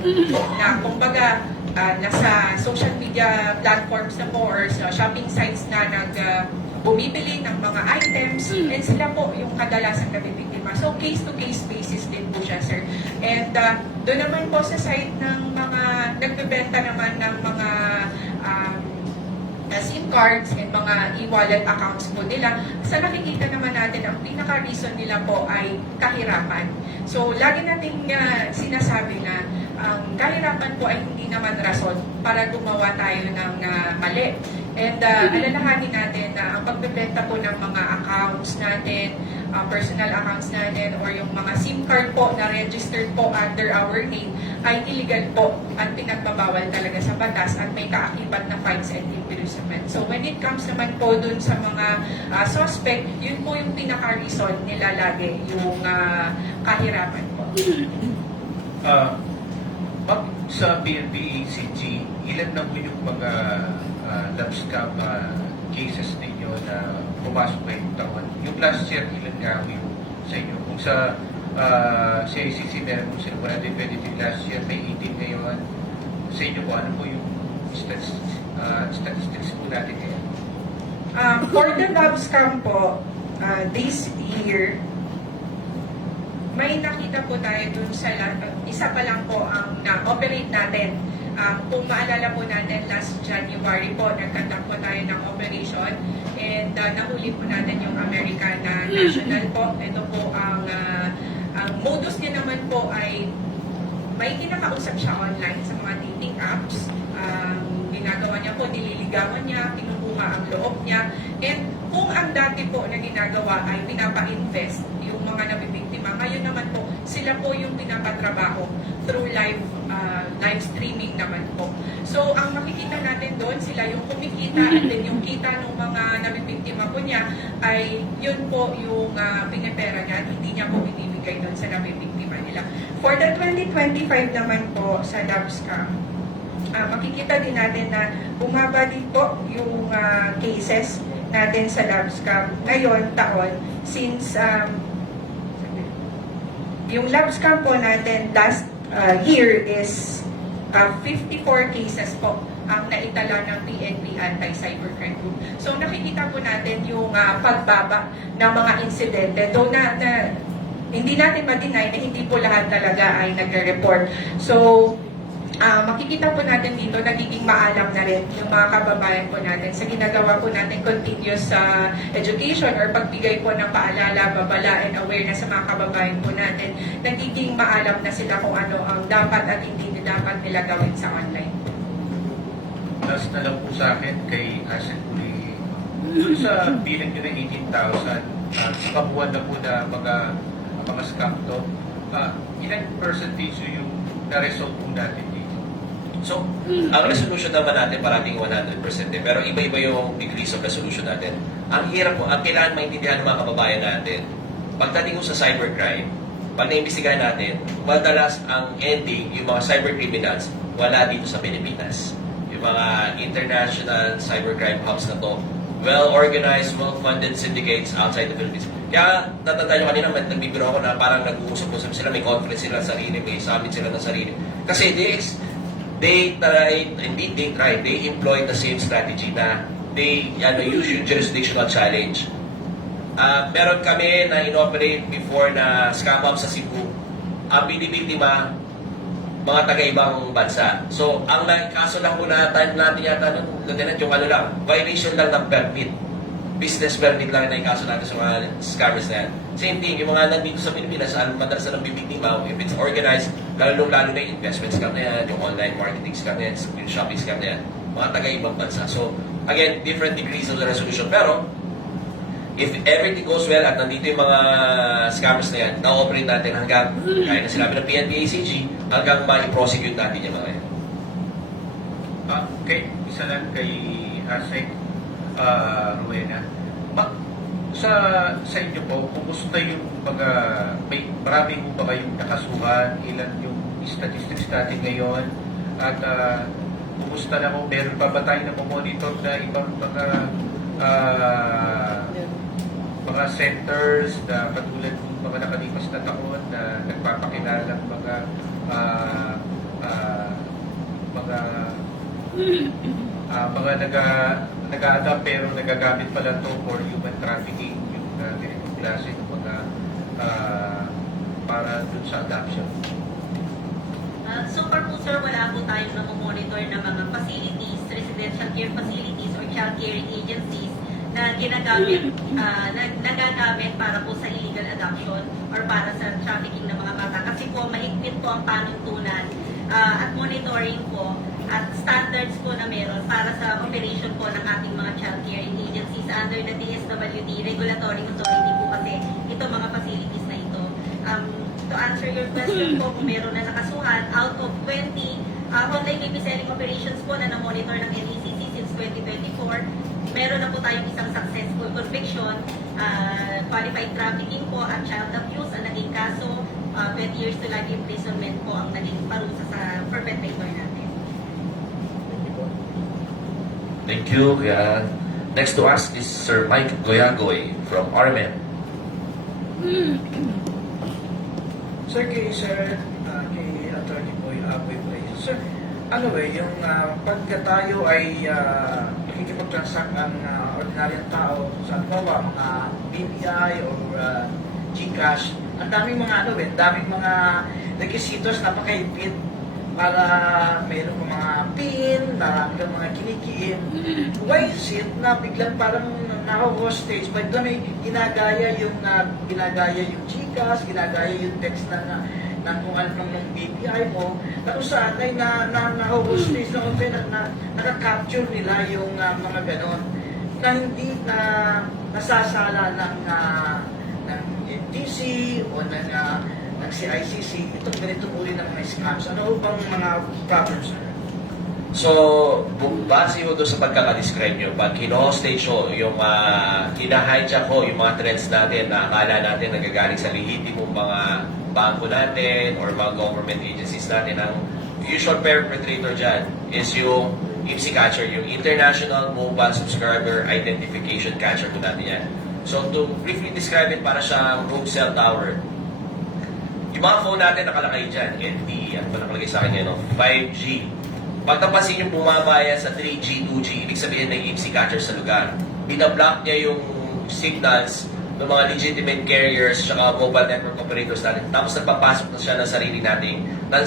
na kumbaga nasa social media platforms na po or sa shopping sites na bumibili ng mga items, and sila po yung kadalasan nabibiktima. So, case-to-case basis din po siya, sir. And doon naman po sa side ng mga nagbebenta naman ng mga SIM cards and mga e-wallet accounts po nila, sa nakikita naman natin, ang pinaka-reason nila po ay kahirapan. So, lagi nating sinasabi na ang kahirapan po ay hindi naman rason para gumawa tayo ng mali. And alalahanin natin na ang pagbebenta po ng mga accounts natin, personal accounts natin, or yung mga SIM card po na registered po under our name ay illegal po at pinagbabawal talaga sa batas at may kaakibat na fines and imprisonment. So when it comes naman po dun sa mga suspect, yun po yung pinaka-reason nila lagi, yung kahirapan po. Sa PNP ECG, ilan na po yung mga love scam cases ninyo nyo na pumasok na yung taon. Yung last year, ilan nga yung sa inyo? Kung sa CICC meron po sila 123 last year, may 18 ngayon. Sa inyo po, ano po yung statistics po natin ngayon? For the lab scam po, this year, may nakita po tayo dun sa isa pa lang po ang na-operate natin. Kung maalala po natin, last January po, nagkandak po tayo ng operation and nahuli po natin yung American National po. Ito po ang modus niya naman po ay may kinakausap siya online sa mga dating apps. Ginagawa niya po, nililigawan niya, kinukuha ang loob niya. And kung ang dati po na ginagawa ay pinapa-invest yung mga nabibiktima, ngayon naman po, sila po yung pinapatrabaho through live streaming naman po. So, ang makikita natin doon, sila yung kumikita at then yung kita ng mga nabibiktima po niya ay yun po yung pinipera niya, hindi niya po binibigay doon sa nabibiktima nila. For the 2025 naman po sa LabScam, makikita din natin na bumaba din po yung cases natin sa LabScam ngayon taon since yung LabScam po natin last year is 54 cases po ang naitala ng PNP Anti-Cybercrime Group. So nakikita po natin yung pagbaba ng mga insidente, though na hindi natin ma-deny na hindi po lahat talaga ay nagre-report. So makikita po natin dito, nagiging maalam na rin yung mga kababayan po natin sa ginagawa po natin continuous education or pagbigay po ng paalala, babala, and awareness sa mga kababayan po natin. Nagiging maalam na sila kung ano ang dapat at hindi dapat nila gawin sa online. Last na lang po sa akin kay Asset Uli. Sa bilang nyo na 18,000, sa kabuuan na po na mga scam to, ilang percentage yung na-resolve po natin dito? So, ang resolution naman natin parating 100% pero iba-iba yung degrees of resolution natin. Ang hirap po, ang kailangan maintindihan ng mga kababayan natin, pagdating ko sa cybercrime, pag naimbestigahan natin, madalas ang ending, yung mga cybercriminals, wala dito sa Pilipinas. Yung mga international cybercrime hubs na to, well-organized, well-funded syndicates outside the Philippines. Kaya, tatanda nyo kanina, nagbibiro ako na parang nag-uusap-usap sila, may conference sila sa sarili, may summit sila ng sarili. Kasi they employ the same strategy na they use yung jurisdictional challenge. Meron kami na inoperate before na scam up sa Cebu. Ang binibiktima, mga taga-ibang bansa. So, ang kaso lang po na time natin yata nun, Lieutenant, yung lang, violation lang ng permit. Business permit lang na yung kaso natin sa mga scammers na yan. Same thing, yung mga nandito sa Pilipinas, madalas na bibiktima, if it's organized, lalo na yung investment scam na yan, yung online marketing scam na yan, yung shopping scam na yan, mga taga-ibang bansa. So, again, different degrees of the resolution. Pero, if everything goes well at nandito yung mga scammers na yan, na-operate natin hanggang, kaya na sinabi ng PNP-ACG, hanggang ma-prosecute natin yung mga yan. Okay, isa lang kay Asek, Rowena. Sa inyo po, kumusta yung marami po ba kayong nakasuhan? Ilan yung statistics natin ngayon? At kumusta na kung meron pa ba tayo na monitor na ibang mga centers na katulad ng mga nakalipas na taon na nagpapakilala ng mga nag-a-adapt pero nagagamit pala to for human trafficking, yung ganitong klase ng mga para dun sa adoption. So far po sir, wala po tayong namomonitor ng mga facilities, residential care facilities or child caring agencies na nagagamit para po sa illegal adoption or para sa trafficking ng mga bata. Kasi po, mahigpit po ang panuntunan at monitoring po at standards po na meron para sa operation po ng ating mga child caring agencies under the DSWD regulatory authority po kasi ito mga facilities na ito. To answer your question po, kung meron na nakasuhan, out of 20 online baby selling operations po na na-monitor ng NECC since 2024, meron na po tayong isang successful conviction, qualified trafficking po at child abuse ang naging kaso, 20 years to life imprisonment po ang naging parusa sa perpetrator natin. Thank you, Kuya. Next to us is Sir Mike Goyagoy from RMN. Sir, kay Attorney Boy Sir, yung pagka tayo ay nakikipag-transact ang ordinaryong tao sa mga BPI or GCash, ang daming mga daming mga requisitos, napakaipit para mayroon pa mga PIN, marami kang mga kinikiin. Why is it na biglang parang na-hostage, biglang may ginagaya yung GCash, ginagaya yung text ng kung ano ng BPI mo, na kung saan ay na-hostage na nakaka-capture nila yung mga ganon, na hindi na nasasala ng NTC o ng CICC, itong ganitong uri ng mga scams. Ano bang mga problems, sir? So, base mo doon sa pagkakadescribe nyo, pag hino-hostage ko, yung hina-hijack ko, yung mga trends natin na akala natin nagagaling sa lehitimong mga bangko natin or mga government agencies natin, ang usual perpetrator dyan is yung IMSI catcher, yung International Mobile Subscriber Identification Catcher po natin yan. So, to briefly describe it, para siyang rogue cell tower. Yung mga phone natin nakalagay dyan, LTE, ano ba nakalagay sa akin ngayon, 5G. Pag napansin yung bumaba yan sa 3G, 2G, ibig sabihin may IMSI catcher sa lugar. Binablock niya yung signals ng mga legitimate carriers at mobile network operators natin. Tapos nagpapasok na siya ng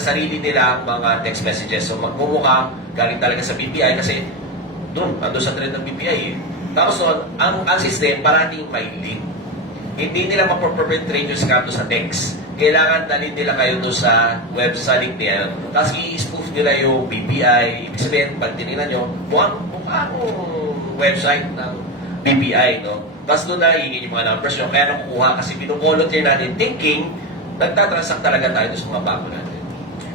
sarili nila mga text messages. So magmumukha galing talaga sa BPI kasi doon, ando sa trend ng BPI eh. Tapos doon, ang system parating may link. Hindi nila mapoperpetrate yung scam sa text. Kailangan dalhin nila kayo doon sa website niya. Tapos i-spoof nila yung BPI. Ibig sabihin, pag tinignan nyo, mukha website ng BPI, no? Tapos doon na hingin yung mga numbers nyo. Kaya nakukuha kasi binuvolunteer natin thinking nagtatransact talaga tayo doon sa mga bangko natin.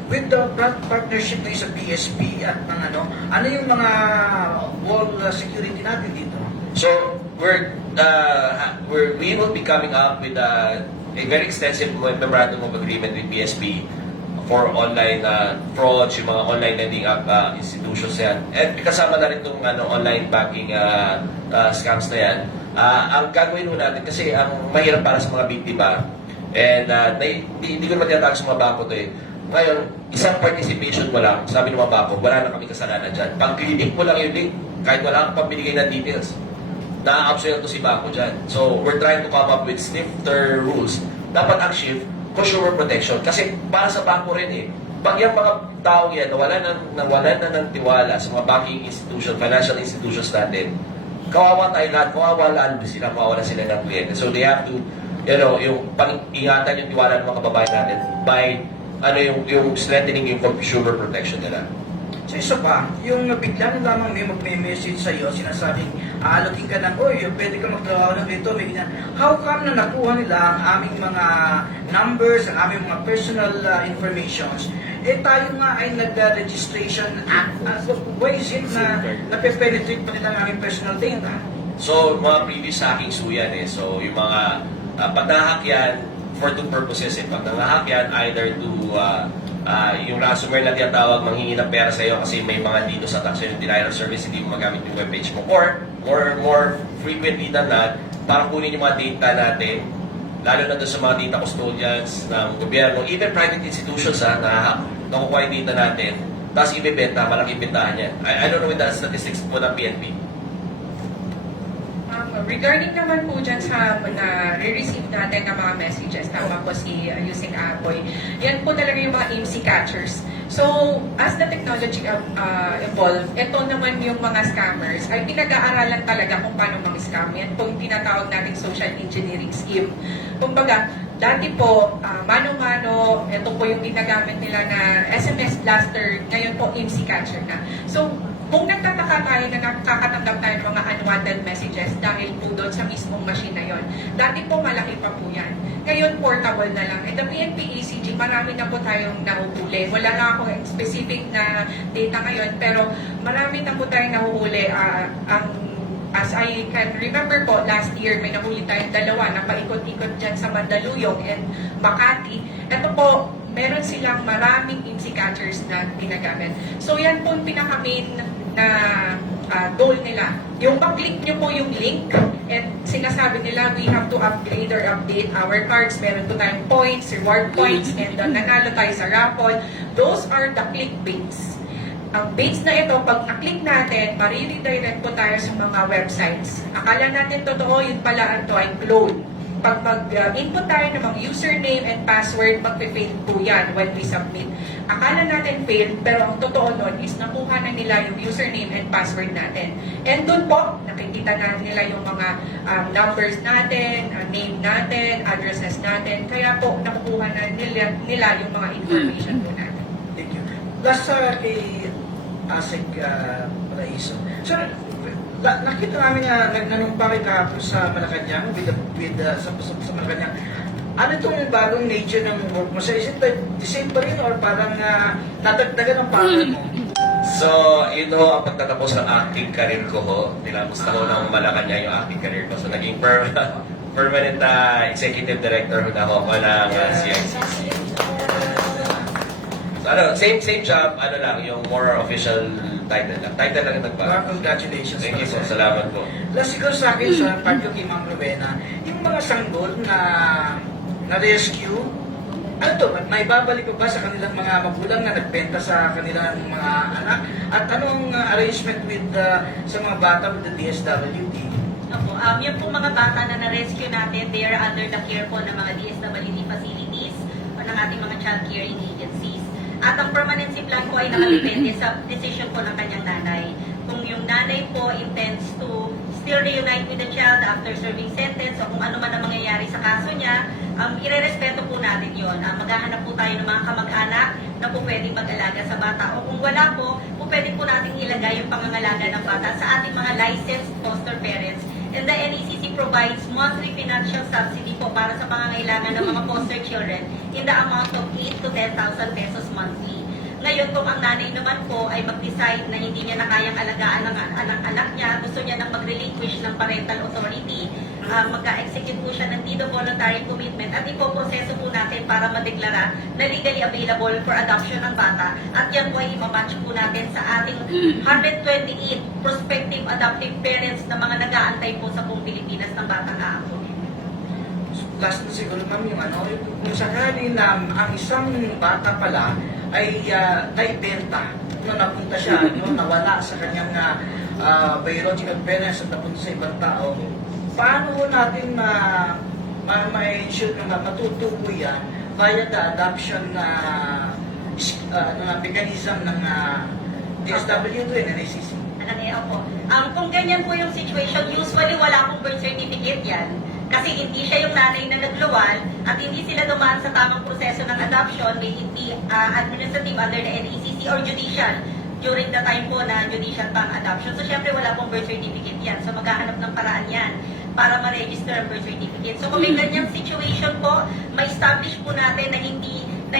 With the partnership na sa PSP at ng ano yung mga wall security natin dito? So, we will be coming up with a very extensive memorandum of agreement with PSP for online frauds, yung mga online lending institutions yan. At kasama na rin itong online banking scams na yan. Ang gagawin mo natin, kasi ang mahirap para sa mga biktima, and hindi ko naman tinatawag sa mga bangko to eh. Ngayon, isang participation mo lang, sabi ng mga bangko, wala na kami kasalanan dyan. Pag-click mo lang yung link, kahit wala kang pambinigay ng details, na-absent to si bangko dyan. So, we're trying to come up with stricter rules. Dapat ang shift, consumer protection. Kasi para sa bangko rin eh. Pag yung mga tao yan, nawalan na ng tiwala sa mga banking institution, financial institutions natin, kawawa tayo lahat, kawawa sila ng kliyente. So, they have to, yung pang-ingatan yung tiwala ng mga kababayan natin by, yung strengthening yung consumer protection nila. So isa pa, yung bigla na lamang may magme-message sa'yo, sinasabing, aalokin ka ng, pwede ka magtrabaho ng dito, may ganyan. How come na nakuha nila ang aming mga numbers, ang aming mga personal informations, tayo nga ay nag-registration act. Why is it na nape-penetrate pa nila ang aming personal data? So, mga previous hacking yan eh. So, yung mga, pag nahack yan, for two purposes eh. Pag nahack yan, either to, yung ransomware na tinatawag, manghingi ng pera sa iyo kasi may mga dito sa tax, yung denial of service, hindi mo magamit yung webpage mo. Or, more frequently than that, para kunin yung mga data natin, lalo na doon sa mga data custodians ng gobyerno, even private institutions nakukuha yung data natin, tapos ibibenta, malaking bentahan yan. I don't know with the statistics po ng PNP. Regarding naman po dyan sa na-receive natin ng mga messages, tama po si Yusek Aboy, yan po talaga yung mga IMSI catchers. So, as the technology evolve, ito naman yung mga scammers ay pinag-aaralan talaga kung paano mag-scam. Yan po yung tinatawag natin social engineering scheme. Kumbaga, dati po, mano-mano, ito po yung ginagamit nila na SMS blaster, ngayon po IMSI catcher na. So, kung nagtataka tayo na nakakatanggap tayo ng mga unwanted messages dahil po doon sa mismong machine na yon, dati po malaki pa po yan. Ngayon, portable na lang. At the PNP ECG, marami na po tayong nahuhuli. Wala lang ako specific na data ngayon, pero marami na po tayong nahuhuli. As I can remember po, last year may nahuli tayong dalawa na paikot-ikot dyan sa Mandaluyong and Makati. Ito po, meron silang maraming IMSI catchers na ginagamit. So yan po yung pinaka-main na goal nila. Yung pag-click nyo po yung link, and sinasabi nila, we have to upgrade or update our cards. Meron po tayong points, reward points, and nanalo tayo sa raffle. Those are the clickbaits. Ang baits na ito, pag na-click natin, mariredirect po tayo sa mga websites. Akala natin totoo, yun pala ito ay clone. Pag mag-input tayo ng mga username and password, magpe-fail po yan when we submit. Akala natin failed, pero ang totoo nun is nakuha na nila yung username and password natin. And dun po, nakikita na nila yung mga numbers natin, name natin, addresses natin. Kaya po, nakukuha na nila yung mga information po natin. Thank you. Last kay Asik Raiso. Sir, nakita namin na nagnanumpari kahapon sa Malacanang sa Malacanang. Ano itong bagong nature ng work mo? So, is it the same pa rin or parang nadagdagan ng power mo? So, yun ho ang pagtatapos ng acting career ko ho. Tinapos na ho ng Malacanang yung acting career ko. So, naging permanent executive director ho na ho ako ng CICC. So, same job, lang, yung more official title lang. Title lang yung nagbago. Congratulations. Thank you po, po, sir. salamat po. Last siguro sa akin sa part ko kay Ma'am Rowena, yung mga sanggol na rescue, ano to, may babalik pa ba sa kanilang mga magulang na nagbenta sa kanilang mga anak? At anong arrangement with sa mga bata with the DSWD? Opo, yung pong mga bata na na-rescue natin, they are under the care po ng mga DSWD facilities o ng ating mga child caring agencies. At ang permanency plan po ay nakadepende sa decision po ng kanyang nanay. Kung yung nanay po intends to still reunite with the child after serving sentence o kung ano man ang mangyayari sa kaso niya, irerespeto po natin yon. Maghahanap po tayo ng mga kamag-anak na po pwedeng mag-alaga sa bata. O kung wala po pwede po natin ilagay yung pangangalaga ng bata sa ating mga licensed foster parents. And the NECC provides monthly financial subsidy po para sa pangangailangan ng mga foster children in the amount of 8 to 10,000 pesos monthly. Ngayon, kung ang nanay naman po ay mag-decide na hindi niya na kayang alagaan ng anak niya, gusto niya nang mag-relinquish ng parental authority, magka-execute po siya ng deed of voluntary commitment at ipoproseso po natin para madeklara na legally available for adoption ng bata. At yan po ay imamatch po natin sa ating 128 prospective adoptive parents na mga nag-aantay po sa buong Pilipinas ng batang aapo. Last na siguro ma'am yung kung sakali na ang isang bata pala ay naibenta, napunta siya, nawala sa kanyang biological parents at napunta sa ibang tao, paano natin ma-ensure na matutubo yan via the adoption mechanism ng DSWD and NACC? Kung ganyan po yung situation, usually wala pong birth certificate yan. Kasi hindi siya yung nanay na nagluwal at hindi sila dumaan sa tamang proseso ng adoption, may it administrative under the NECC or judicial during the time po na judicial pang adoption. So, syempre, wala pong birth certificate yan. So, maghahanap ng paraan yan para ma-register ang birth certificate. So, kung may ganyang situation po, ma-establish po natin na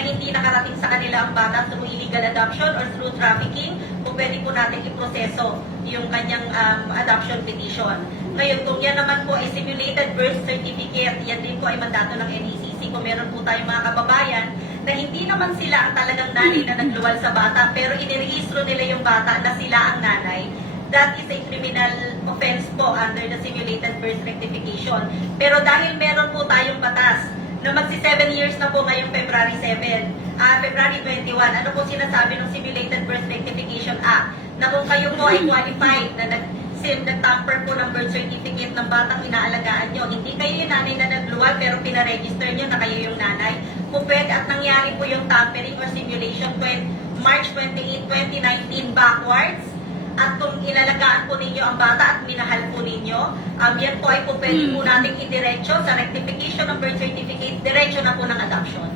hindi nakarating sa kanila ang bata through illegal adoption or through trafficking, kung pwede po natin iproseso yung kanyang adoption petition. Ngayon, kung yan naman po ay simulated birth certificate, yan din po ay mandato ng NECC. Kung meron po tayong mga kababayan na hindi naman sila ang talagang nanay na nagluwal sa bata, pero inirehistro nila yung bata na sila ang nanay, that is a criminal offense po under the simulated birth rectification. Pero dahil meron po tayong batas na magsi 7 years na po ngayong February 21, ano po sinasabi ng Simulated Birth Rectification Act? Na kung kayo po ay qualified na nag-tamper po ng birth certificate ng batang inaalagaan nyo, hindi kayo yung nanay na nagluwal pero pinaregister nyo na kayo yung nanay. Kung pwede at nangyari po yung tampering or simulation March 28, 2019 backwards, at kung inalagaan po ninyo ang bata at minahal po ninyo, yan po ay po pwede po natin idiretso sa rectification ng birth certificate, diretso na po ng adoption.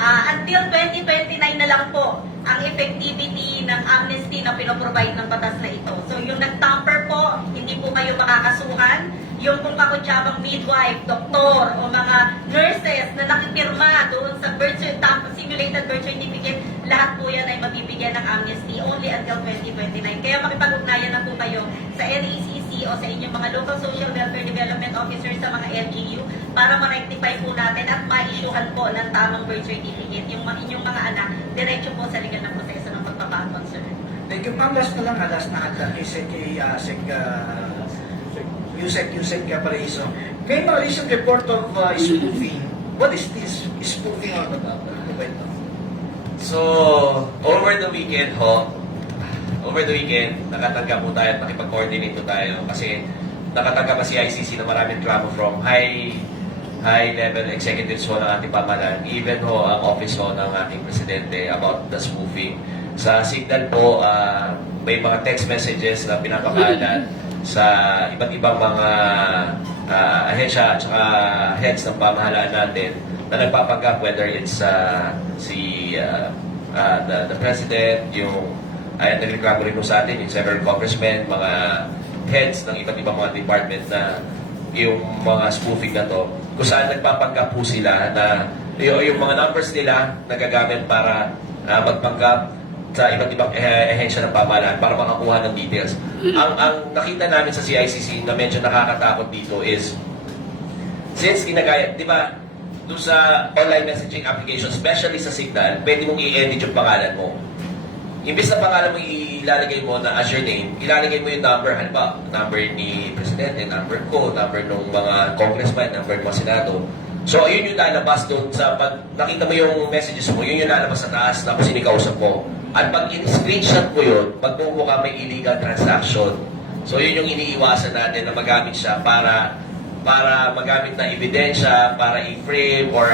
Until 2029 na lang po ang effectivity ng amnesty na pinoprovide ng batas na ito. So yung nag-tamper po, hindi po kayo makakasuhan. Yung kung kakutsabang midwife, doktor, o mga nurses na nakipirma doon sa simulated birth certificate, lahat po yan ay mabibigyan ng amnesty only until 2029. Kaya makipag-ugnayan na po kayo sa NECC o sa inyong mga local social welfare development officers sa mga LGU para ma-rectify po natin at ma-issuehan po ng tamang birth certificate yung inyong mga anak diretso po sa legal na proseso ng pagpapaampon, sir. Thank you, ma'am. Last na lang, last na kay Yusek Paraiso. May mga recent report of spoofing. What is this spoofing all about? Ano ba ito? So, over the weekend, nakatanggap po tayo at nakipag-coordinate po tayo kasi nakatanggap pa si ICC na maraming reklamo from high-level executives ho ng ating pamahalaan, even ho ang office ho ng ating presidente about the spoofing. Sa Signal po, may mga text messages na pinapakalat sa iba't ibang mga ahensya at saka heads ng pamahalaan natin na nagpapanggap, whether it's the president, yung nagreklamo rin po sa atin, yung several congressmen, mga heads ng iba't ibang mga department na yung mga spoofing na to, kung saan nagpapanggap po sila na yung mga numbers nila nagagamit para magpanggap sa iba't ibang ehensya ng pamahalaan para makakuha ng details. Ang nakita namin sa CICC na medyo nakakatakot dito is, since ginagaya, di ba, doon sa online messaging application, especially sa Signal, pwede mong i-edit yung pangalan mo. Imbis na pangalan mo ilalagay mo na as your name, ilalagay mo yung number, halimbawa, number ni Presidente, number ko, number ng mga congressman, number ng mga senado. So, yun yung lalabas doon sa, pag nakita mo yung messages mo, yun yung lalabas sa taas, tapos inikausap mo. At pag in-screenshot mo yun, magmumukha may illegal transaction. So, yun yung iniiwasan natin na magamit siya para magamit na ebidensya, para i-frame or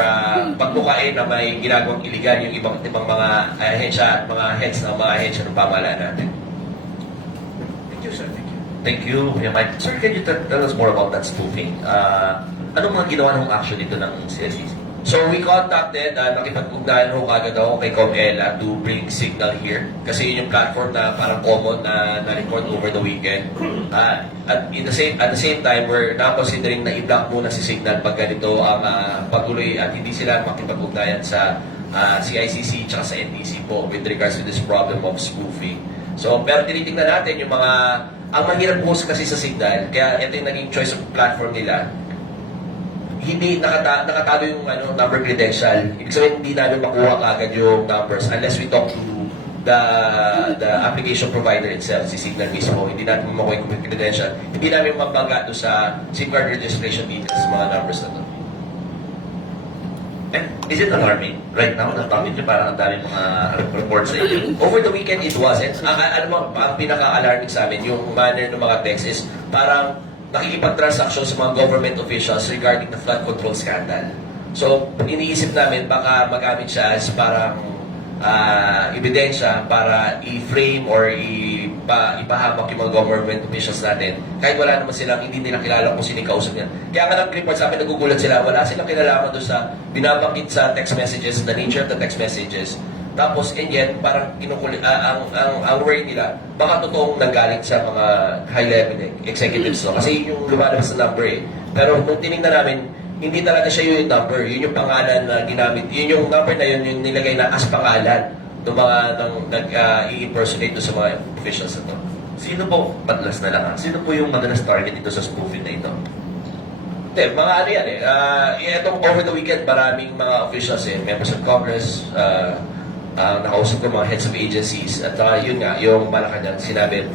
pagmukain na may ginagawang illegal yung ibang mga ahensya at mga heads ng mga ahensya ng pamahalaan natin. Thank you, sir. Thank you. Thank you, Kuya Mike. Sir, can you tell us more about that spoofing? Anong mga ginawa ng action dito ng CICC? So we contacted, nakipag-ugnayan ho kagad ako kay COMELA to bring Signal here. Kasi yun yung platform na parang common na na-report over the weekend. At at the same time, we're now considering na i-block muna si Signal pag ganito ang patuloy at hindi sila makipag-ugnayan sa CICC at sa NTC po with regards to this problem of spoofing. So, pero tinitingnan natin yung mga, ang mahirap post kasi sa Signal, kaya ito yung naging choice of platform nila, hindi nakatalo yung number credential. Ibig sabihin, hindi namin makuha kagad yung numbers unless we talk to the application provider itself, si Signal mismo. Hindi natin makuha yung credential. Hindi namin mabangga doon sa SIM card registration details, mga numbers na to. And is it alarming? Right now, natamit niyo parang ang daming mga reports sa inyo. Over the weekend, it wasn't. Ano mo, ang pinaka-alarming sa amin, yung manner ng mga texts is parang nakikipag-transaction sa mga government officials regarding the flood control scandal. So, iniisip namin baka magamit siya as parang ebidensya para i-frame or ipahamak yung mga government officials natin. Kahit wala naman silang, hindi nila kilala kung sino yung kausap niya. Kaya nga nag-report sa akin, nagugulat sila. Wala silang kinalaman doon sa binabanggit sa text messages, the nature of the text messages. Tapos, and yet, parang ang worry nila, baka totoong nanggaling sa mga high-level executives. No? Kasi yun yung lumalabas na number eh. Pero nung tinignan namin, hindi talaga siya yung number. Yun yung pangalan na ginamit. Yun yung number na yun, yung nilagay na as pangalan ng mga nag-i-impersonate sa mga officials na to. Sino po, madalas na lang sino po yung madalas target dito sa spoofing na ito? Hindi, mga ano yan eh. Itong over the weekend, maraming mga officials members of Congress, nakausap ko mga heads of agencies at yun nga, yung Malacanang sinabi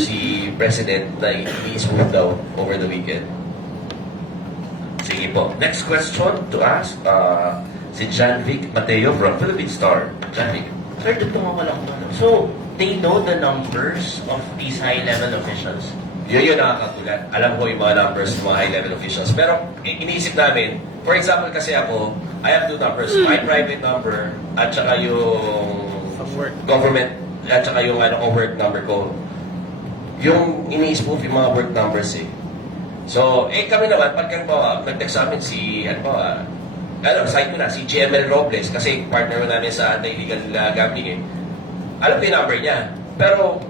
si President na i-smooth daw over the weekend. Sige po. Next question to ask, si Janvic Mateo from Philippine Star. Janvic. Sir, doon po nga walang ano. So, they know the numbers of these high-level officials. Yun yung nakakagulat. Alam ko yung mga numbers ng mga high-level officials. Pero iniisip namin, for example kasi ako, I have two numbers. My private number at saka yung government at saka yung work number ko. Yung ini-spoof yung mga work numbers eh. So, kami naman, pag nag-text sa amin si, site ko na, si GML Robles, kasi partner namin sa anti-illegal gambling eh. Alam ko yung number niya. Pero,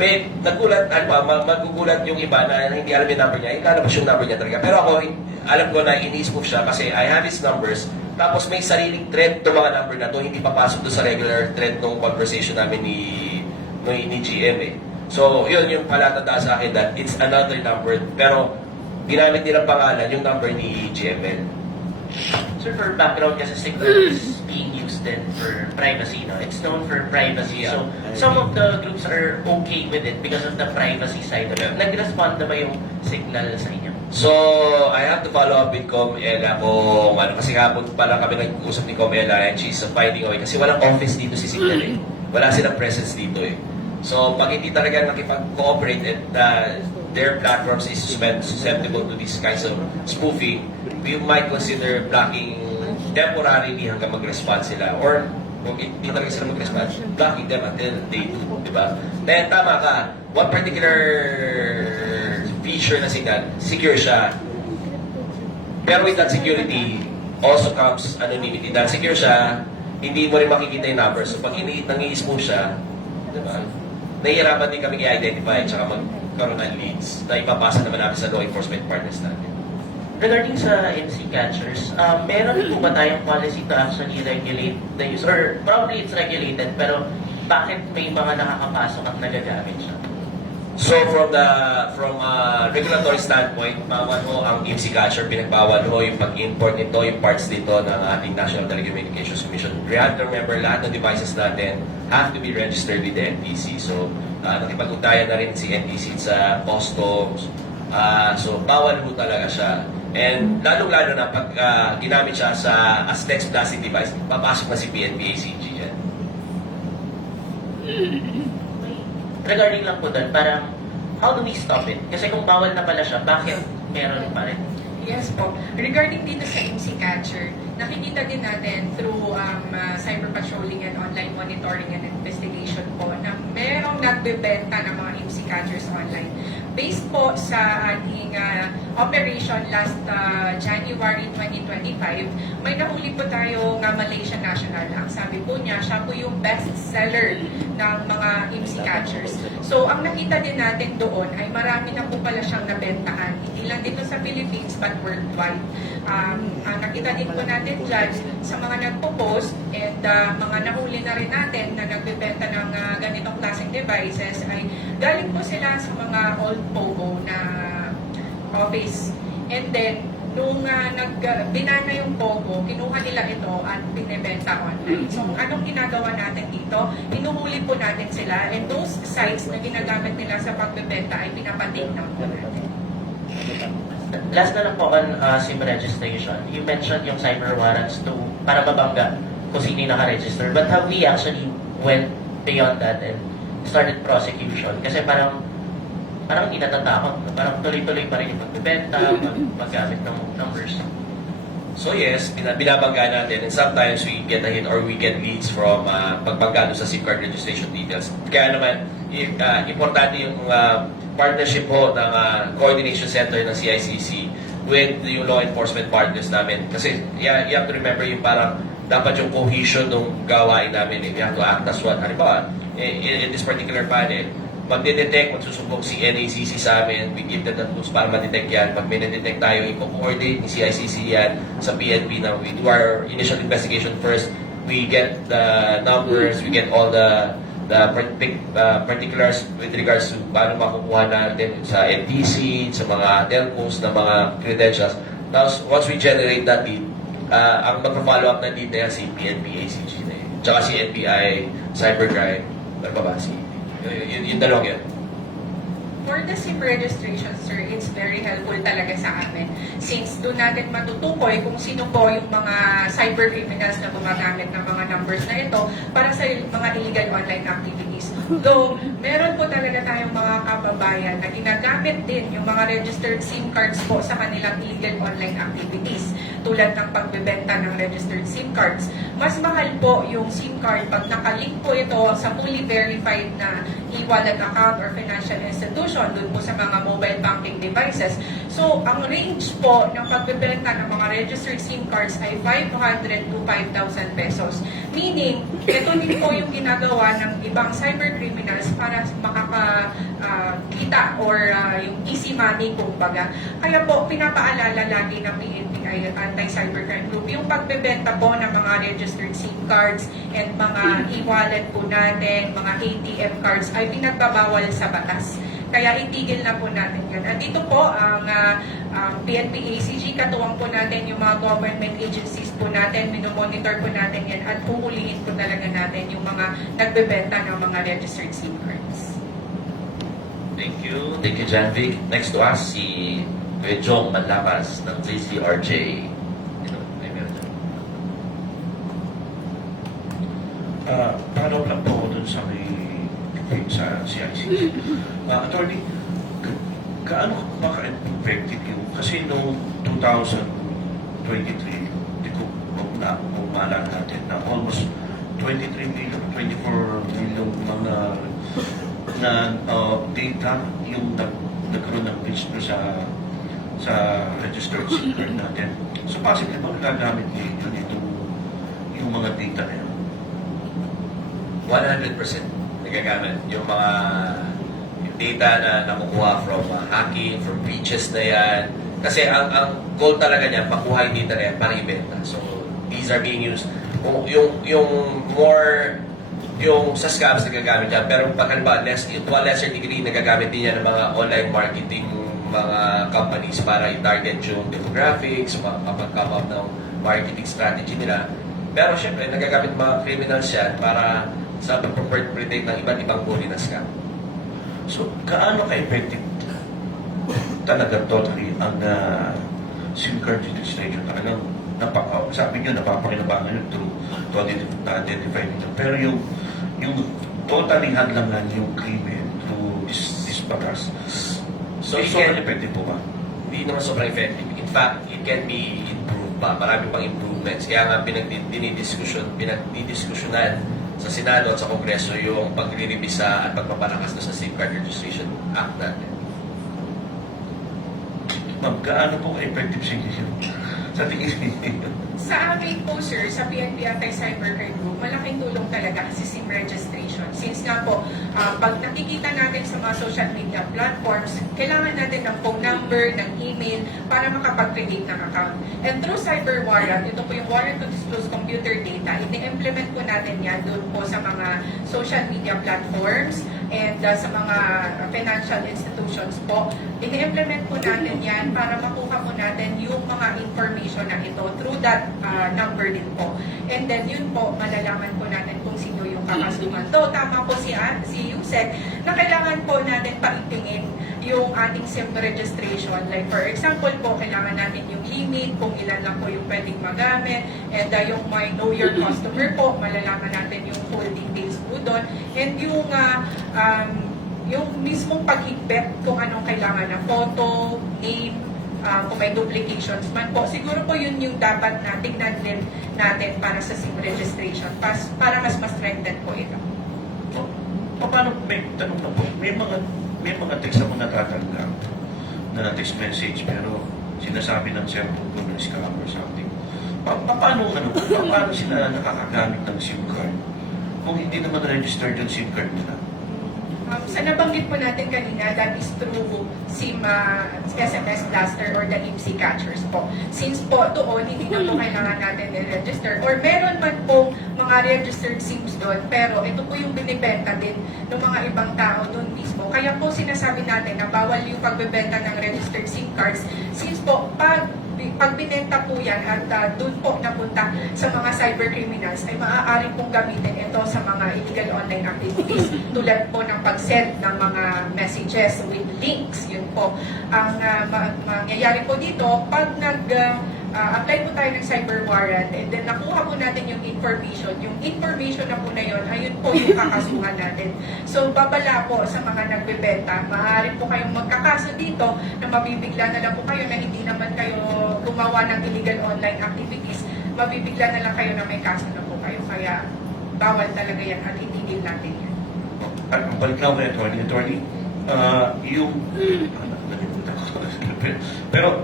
may nagulat, magugulat yung iba na hindi alam yung number niya, ilalabas yung number niya talaga. Pero ako, alam ko na ini-spoof siya kasi I have his numbers, tapos may sariling thread to mga number na to, hindi papasok doon sa regular thread ng conversation namin ni GM eh. So, yun yung palatanda sa akin that it's another number, pero ginamit nilang pangalan yung number ni GML. Sir, for background kasi Signal is being used then for privacy, no? It's known for privacy. So, some of the groups are okay with it because of the privacy side of it. Nag-respond na ba yung Signal sa inyo? So, I have to follow up with Com Ella kung ano, kasi hapon pala kami nag-usap ni Com Ella and she's finding a way kasi walang office dito si Signal eh. Wala silang presence dito eh. So, pag hindi talaga nakipag-cooperate at their platforms is susceptible to these kinds of spoofing, we might consider blocking temporarily hanggang mag-respond sila. Or, kung hindi talaga sila mag-respond, blocking them until they do, di ba? Then, tama ka. One particular feature na Signal, secure siya. Pero with that security, also comes anonymity. Dahil secure siya, hindi mo rin makikita yung numbers. So, pag nangi-smooth siya, di ba? Nahihirapan din kami i-identify at saka magkaroon ng leads na ipapasa naman namin sa law enforcement partners natin. Regarding sa MC catchers, meron po ba tayong policy to actually regulate the use? Or probably it's regulated, pero bakit may mga nakakapasok at nagagamit siya? So from a regulatory standpoint, bawal ho ang MC catcher, pinagbawal ho yung pag-import nito, yung parts dito ng ating National Telecommunications Commission. We have to remember, lahat ng devices natin have to be registered with the NTC. So, nakipag-ugnayan na rin si NTC sa customs. So, bawal ho talaga siya. And lalong-lalo na pag ginamit siya as text blasting device, papasok na si PNP-ACG yan. Regarding lang po doon, parang how do we stop it? Kasi kung bawal na pala siya, bakit meron pa rin? Yes po. Regarding dito sa MC Catcher, nakikita din natin through cyber patrolling and online monitoring and investigation po na merong nagbebenta ng mga MC Catchers online. Based po sa ating operation last January 2025, may nahuli po tayo ng Malaysian National. Ang sabi po niya, siya po yung best seller ng mga MC Catchers. So, ang nakita din natin doon ay marami na po pala siyang nabentahan. Hindi lang dito sa Philippines but worldwide. Ang nakita din po natin dyan sa mga nagpo-post and mga nahuli na rin natin na nagbebenta ng ganitong klaseng devices ay galing po sila sa mga old POGO na office. And then, nung binana yung POGO, kinuha nila ito at binibenta online. So, anong ginagawa natin dito? Hinuhuli po natin sila and those sites na ginagamit nila sa pagbebenta ay pinapatignan po natin. Last na lang po on SIM registration. You mentioned yung cyber warrants para mabangga kung sino yung nakaregister. But have we actually went beyond that and started prosecution? Kasi parang hindi natatakot. Parang tuloy-tuloy pa rin yung pagbibenta, maggamit ng numbers. So yes, binabangga natin and sometimes we get a hint or we get leads from pagbangga doon sa SIM card registration details. Kaya naman, importante yung partnership po ng coordination center ng CICC with yung law enforcement partners namin. Kasi you have to remember yung parang dapat yung cohesion ng gawain namin. We have to act as one. Halimbawa, in this particular panel, magde-detect, magsusubok si NACC sa amin, we give them the tools para ma-detect yan. Pag may na-detect tayo, i-coordinate ni CICC yan sa PNP na we do our initial investigation first. We get the numbers, we get all the particulars with regards to paano makukuha natin sa NTC, sa mga telcos, na mga credentials. Tapos, once we generate that lead, ang mag-follow up na lead na yan si PNP-ACG na yun. Tsaka si NBI, Cybercrime, ano ba ba? Yung dalawang yun. For the SIM registration, sir, it's very helpful talaga sa amin. Since doon natin matutukoy kung sino po yung mga cyber criminals na gumagamit ng mga numbers na ito para sa mga illegal online activities. Though, meron po talaga tayong mga kababayan na ginagamit din yung mga registered SIM cards po sa kanilang illegal online activities. Tulad ng pagbebenta ng registered SIM cards. Mas mahal po yung SIM card pag nakalink po ito sa fully verified na e-wallet account or financial institution doon po sa mga mobile banking devices. So, ang range po ng pagbebenta ng mga registered SIM cards ay 500 to 5,000 pesos. Meaning, ito din po yung ginagawa ng ibang cyber criminals para makakakita or yung easy money kumbaga. Kaya po, pinapaalala lagi ng PNP Anti-Cybercrime Group yung pagbebenta po ng mga registered SIM cards and mga e-wallet po natin, mga ATM cards ay pinagbabawal sa batas. Kaya itigil na po natin yan. At dito po ang PNP ACG, katuwang po natin yung mga government agencies po natin, minomonitor po natin yan at puhulihin po talaga natin yung mga nagbebenta ng mga registered SIM cards. Thank you. Thank you, Janvic. Next to us, si Kuya Jong Manlapas ng JCRJ. Ay, meron dyan. Follow lang po ako dun sa CICC. Attorney, gaano ba ka-effective yung, kasi noong 2023, hindi ko kung maalala natin na almost 23 million, 24 million mga na data yung nagkaroon ng breach doon sa registered SIM card natin. So possibly ba gagamit nito yung mga data na yun? 100% nagagamit yung mga data na nakukuha from hacking, from breaches na yan. Kasi ang goal talaga niya, makuha yung data na yan para ibenta. So, these are being used. Yung more, yung sa scams nagagamit yan. Pero pag ba, to a lesser degree, nagagamit din yan ng mga online marketing mga companies para i-target yung demographics, mapag-come up ng marketing strategy nila. Pero syempre, nagagamit mga criminals yan para sa pag-perpetrate ng iba't ibang uri ng scam. So, gaano ka-effective talaga totally ang SIM card registration? Talagang sabi nyo, napapakinabangan yun to identify nito. Pero yung totally hadlangan yung krimen through this batas. So, sobrang effective po ba? Hindi naman sobrang effective. In fact, it can be improved pa. Marami pang improvements. Kaya nga pinagdidiskusyonan sa Senado at sa Kongreso yung pagre-revisa at pagpapalakas na sa SIM card Registration Act natin. Ma'am, gaano po ka-effective siguro sa tingin niyo? Sa amin po, sir, sa PNP Anti-Cybercrime Group, malaking tulong talaga kasi SIM registration. Since nga po, pag nakikita natin sa mga social media platforms, kailangan natin ng phone number, ng email, para makapag-create ng account. And through cyber warrant, ito po yung warrant to disclose computer data, ini-implement po natin yan doon po sa mga social media platforms and sa mga financial institutions po. Ini-implement po natin yan para makuha po natin yung mga information na ito through that number din po. And then yun po, malalaman po natin kung sino yung kakasuhan. So, tama po si Yusek na kailangan po natin paitingin yung ating SIM registration. Like for example po, kailangan natin yung limit, kung ilan lang po yung pwedeng magamit, and yung my know your customer po, malalaman natin yung full details po doon. And yung mismong paghigpit kung anong kailangan na photo, name, kung may duplications man po. Siguro po yun yung dapat na tignan din natin para sa SIM registration para mas strengthen po ito. Paano, may tanong na po, may mga text ako natatanggap na text message pero sinasabi ng cellphone ko na scam or something. Paano sila nakakagamit ng SIM card kung hindi naman registered yung SIM card nila? Sa nabanggit po natin kanina, that is through SIM SMS blaster or the IMSI catchers po. Since po doon, hindi na po kailangan natin i-register or meron man po mga registered SIMs doon, pero ito po yung binibenta din ng mga ibang tao doon mismo. Kaya po sinasabi natin na bawal yung pagbebenta ng registered SIM cards since po pag binenta po yan at doon po napunta sa mga cyber criminals ay maaari pong gamitin ito sa mga illegal online activities tulad po ng pag-send ng mga messages with links. Yun po ang mangyayari po dito pag apply po tayo ng cyber warrant and then nakuha po natin yung information na po na yun, ayun po yung kakasuhan natin. So, babala po sa mga nagbebenta, maaari po kayong magkakaso dito na mabibigla na lang po kayo na hindi naman kayo gumawa ng illegal online activities, mabibigla na lang kayo na may kaso na po kayo. Kaya, bawal talaga yan at itigil natin yan. At balik lang kay attorney, pero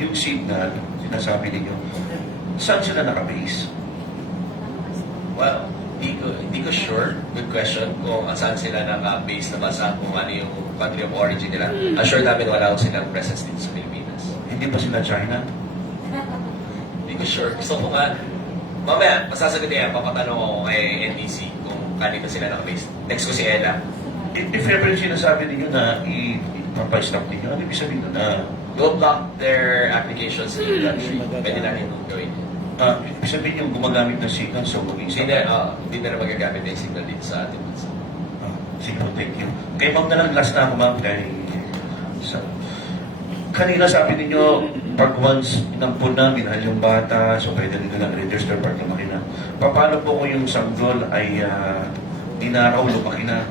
yung signal, sinasabi ninyo, saan sila nakabase? Well, hindi ko sure. Good question. Kung saan sila naka-base na basa kung ano yung country of origin nila. Assure namin wala ko silang presence dito sa Pilipinas. Hindi ba sila China? Hindi ko sure. Gusto ko nga, mamaya, masasagot yan, papatanong ako kay NDC kung kanito sila naka-base. Next ko si Ella. If ever sinasabi ninyo na ipapa-stop ninyo, ano ibig sabihin nun? Go block their applications illegally. Pwede natin gawin. Ibig sabihin yung gumagamit ng signal, so Hindi na magagamit yung signal dito sa ating bansa. Sige, thank you. Kay ma'am na lang, last na ako ma'am, kanina sabi ninyo, pag once inampun na, minahal yung bata, so pwede rin nilang register pag lumaki na. Paano po kung yung sanggol ay dinaraw, lumaki na,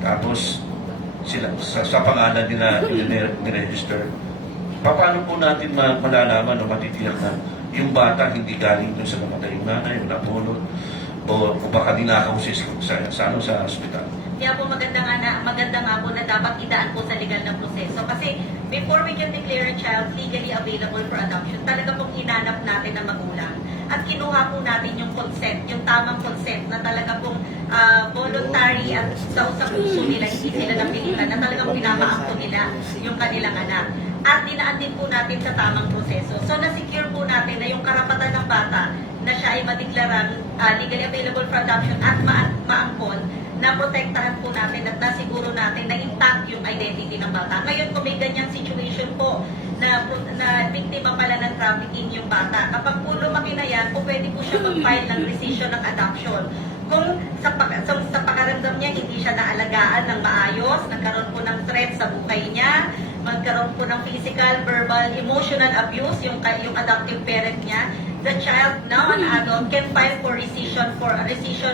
tapos sila, sa pangalan nila niregister, paano po natin malalaman o matitiyak na yung bata hindi galing dun sa namatay yung nanay, yung napulot, o baka dinakaw sa hospital? Kaya po maganda nga po na dapat idaan po sa legal na proseso. Kasi before we can declare a child legally available for adoption, talaga pong hinanap natin ng magulang. At kinuha po natin yung consent, yung tamang consent na talaga pong voluntary at sa puso nila, hindi sila napilitan, na talagang pinamaakto nila yung kanilang anak. At dinaan din po natin sa tamang proseso. So na-secure po natin na yung karapatan ng bata na siya ay madeklarang legally available for adoption at maangkon, na protektahan po natin at nasiguro natin na intact yung identity ng bata. Ngayon, kung may ganyang situation po na biktima pala ng trafficking yung bata, kapag po lumaki na yan, po pwede po siya mag-file ng rescission ng adoption. Kung sa pakaramdam niya, hindi siya naalagaan ng maayos, nagkaroon po ng threat sa buhay niya, magkaroon po ng physical, verbal, emotional abuse, yung adoptive parent niya, the child, now an adult, can file for rescission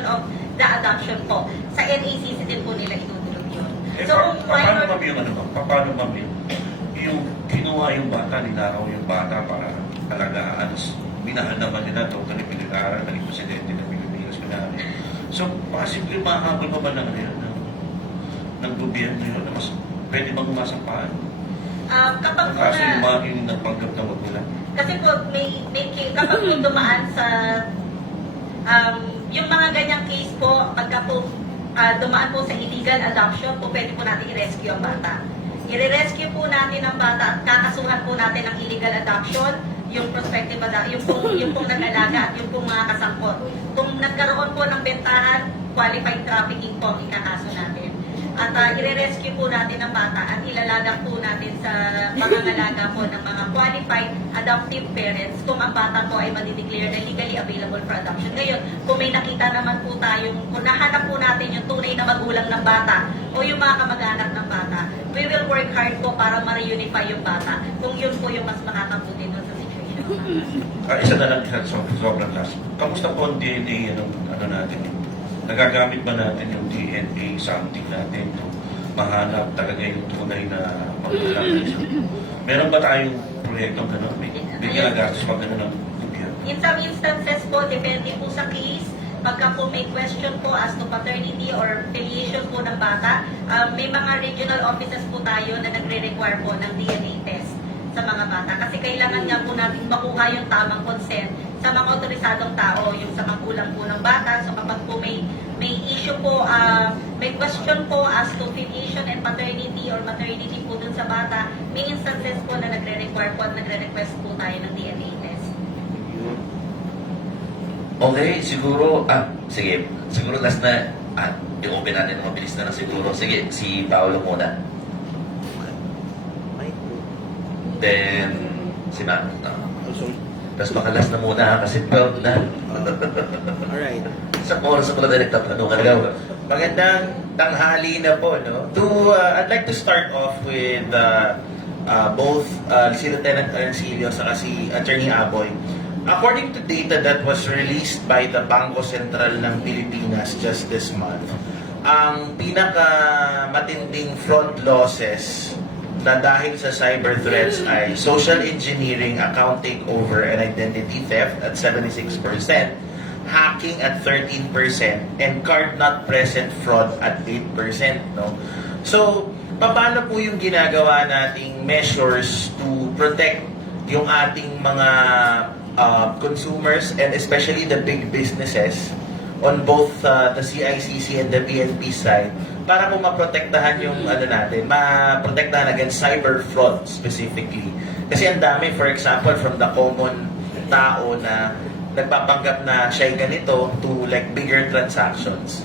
of the adoption po. Sa NACC din po nila itutulog yun. So, paano ma'am yung paano ma'am yung kinuha yung bata, ninakaw yung bata para alagaan, minahal naman nila ito, kani pinag-aaral, kani presidente ng Pilipinas, pinahal. So, possibly mahabol pa ba ng gobyerno yun, na mas pwede bang umasampahan? kapag po Kasi yung na, mga yung nagpanggap na wag nila. kasi po kapag po dumaan sa yung mga ganyang case po, pagka po dumaan po sa illegal adoption po, pwede po natin i-rescue ang bata. I-rescue po natin ang bata at kakasuhan po natin ang illegal adoption, yung prospective yung pong nag-alaga at yung pong mga kasangkot. Kung nagkaroon po ng bentahan, qualified trafficking po ang ikakaso natin. At i-rescue po natin ang bata at ilalaga po natin sa pangangalaga po ng mga qualified adoptive parents kung ang bata po ay madideclare na legally available for adoption. Ngayon, kung may nakita naman po tayong, kung nahanap po natin yung tunay na magulang ng bata o yung mga kamag-anak ng bata, we will work hard po para ma-reunify yung bata kung yun po yung mas makakabuti doon sa situation ng bata. Isa na lang, sobrang last. Kamusta po ang DNA, ano natin? Nagagamit ba natin yung DNA something natin to mahanap talaga yung tunay na magulang? Meron ba tayong proyektong gano'n? May ginagastos pa gano'n ng gobyerno? In some instances po, depende po sa case, pagka po may question po as to paternity or filiation po ng bata, may mga regional offices po tayo na nagre-require po ng DNA test sa mga bata. Kasi kailangan nga po natin makuha yung tamang consent sa mga otorisadong tao, yung sa magulang po ng bata. So kapag po may issue po, may question po as to filiation and paternity or maternity po dun sa bata, may instances po na nagre-require po at nagre-request po tayo ng DNA test. Okay, siguro last na, i-open natin ng mabilis na lang siguro. Sige, si Paolo muna. Then, si Ma'am. Tapos makalas na muna kasi 12 na. Alright. Isang oras na pala na nagtatanong. Magandang tanghali na po, no? I'd like to start off with both si Lieutenant Arancilio at si Attorney Aboy. According to data that was released by the Bangko Sentral ng Pilipinas just this month, ang pinakamatinding fraud losses na dahil sa cyber threats ay social engineering, account takeover, and identity theft at 76%, hacking at 13%, and card not present fraud at 8%. No? So, paano po yung ginagawa nating measures to protect yung ating mga consumers and especially the big businesses on both the CICC and the PNP side para po maprotektahan yung maprotektahan against cyber fraud specifically. Kasi ang dami, for example, from the common tao na nagpapanggap na siya'y ganito to like bigger transactions.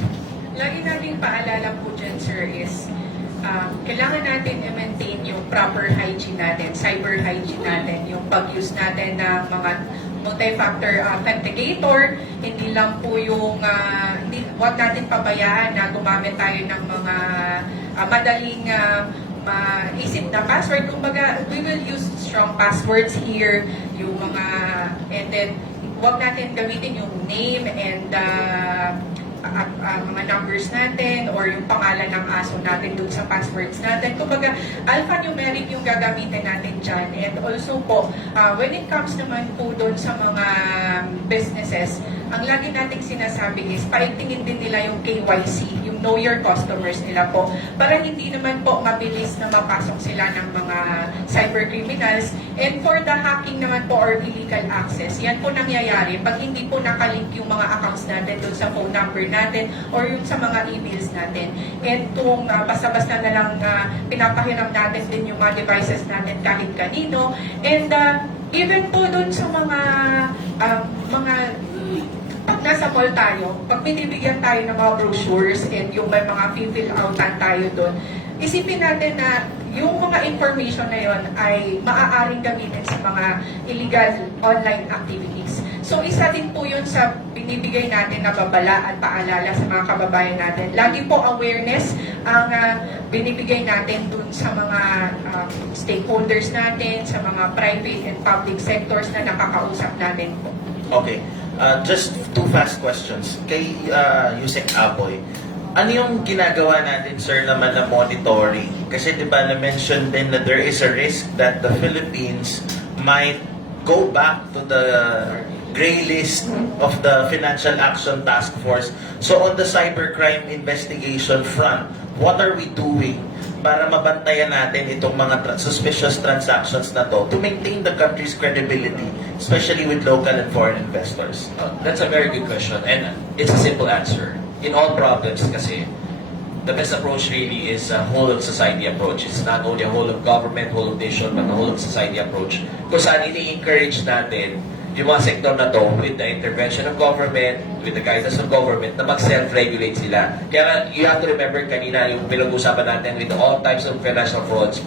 Lagi nating paalala po dyan, sir, is kailangan natin i-maintain yung proper hygiene natin, cyber hygiene natin, yung pag-use natin ng mga multi-factor authenticator, hindi lang po yung, huwag natin pabayaan na gumamit tayo ng mga madaling maisip na password. Kumbaga, we will use strong passwords here, yung mga, and then, huwag natin gamitin yung name and mga numbers natin or yung pangalan ng aso natin dun sa passwords natin. Kumbaga, alphanumeric yung gagamitin natin dyan. And also po, when it comes naman po dun sa mga businesses, ang lagi nating sinasabi is, paigtingin din nila yung KYC, yung Know Your Customers nila po, para hindi naman po mabilis na mapasok sila ng mga cyber criminals. And for the hacking naman po or illegal access, yan po nangyayari pag hindi po nakalink yung mga accounts natin dun sa phone number natin or yung sa mga emails natin. And kung basta-basta na lang pinapahiram natin din yung mga devices natin kahit kanino. And even po dun sa mga pag nasa mall tayo, pag binibigyan tayo ng mga brochures and yung may mga fill outan tayo doon, isipin natin na yung mga information na yon ay maaaring gamitin sa mga illegal online activities. So isa din po yun sa binibigay natin na babala at paalala sa mga kababayan natin. Lagi po awareness ang binibigay natin dun sa mga stakeholders natin, sa mga private and public sectors na nakakausap natin po. Okay. Just two fast questions. Kay Yusek Aboy, ano yung ginagawa natin, sir, naman na monitoring? Kasi di ba na-mention din na there is a risk that the Philippines might go back to the gray list of the Financial Action Task Force. So on the cybercrime investigation front, what are we doing para mabantayan natin itong mga suspicious transactions na to maintain the country's credibility, especially with local and foreign investors? That's a very good question, and it's a simple answer. In all problems kasi, the best approach really is a whole of society approach. It's not only a whole of government, whole of nation, but a whole of society approach. Kung saan ini-encourage natin yung mga sektor na to with the intervention of government, with the guidance of government, na mag-self-regulate sila. Kaya you have to remember kanina yung pinag-uusapan natin with all types of financial frauds.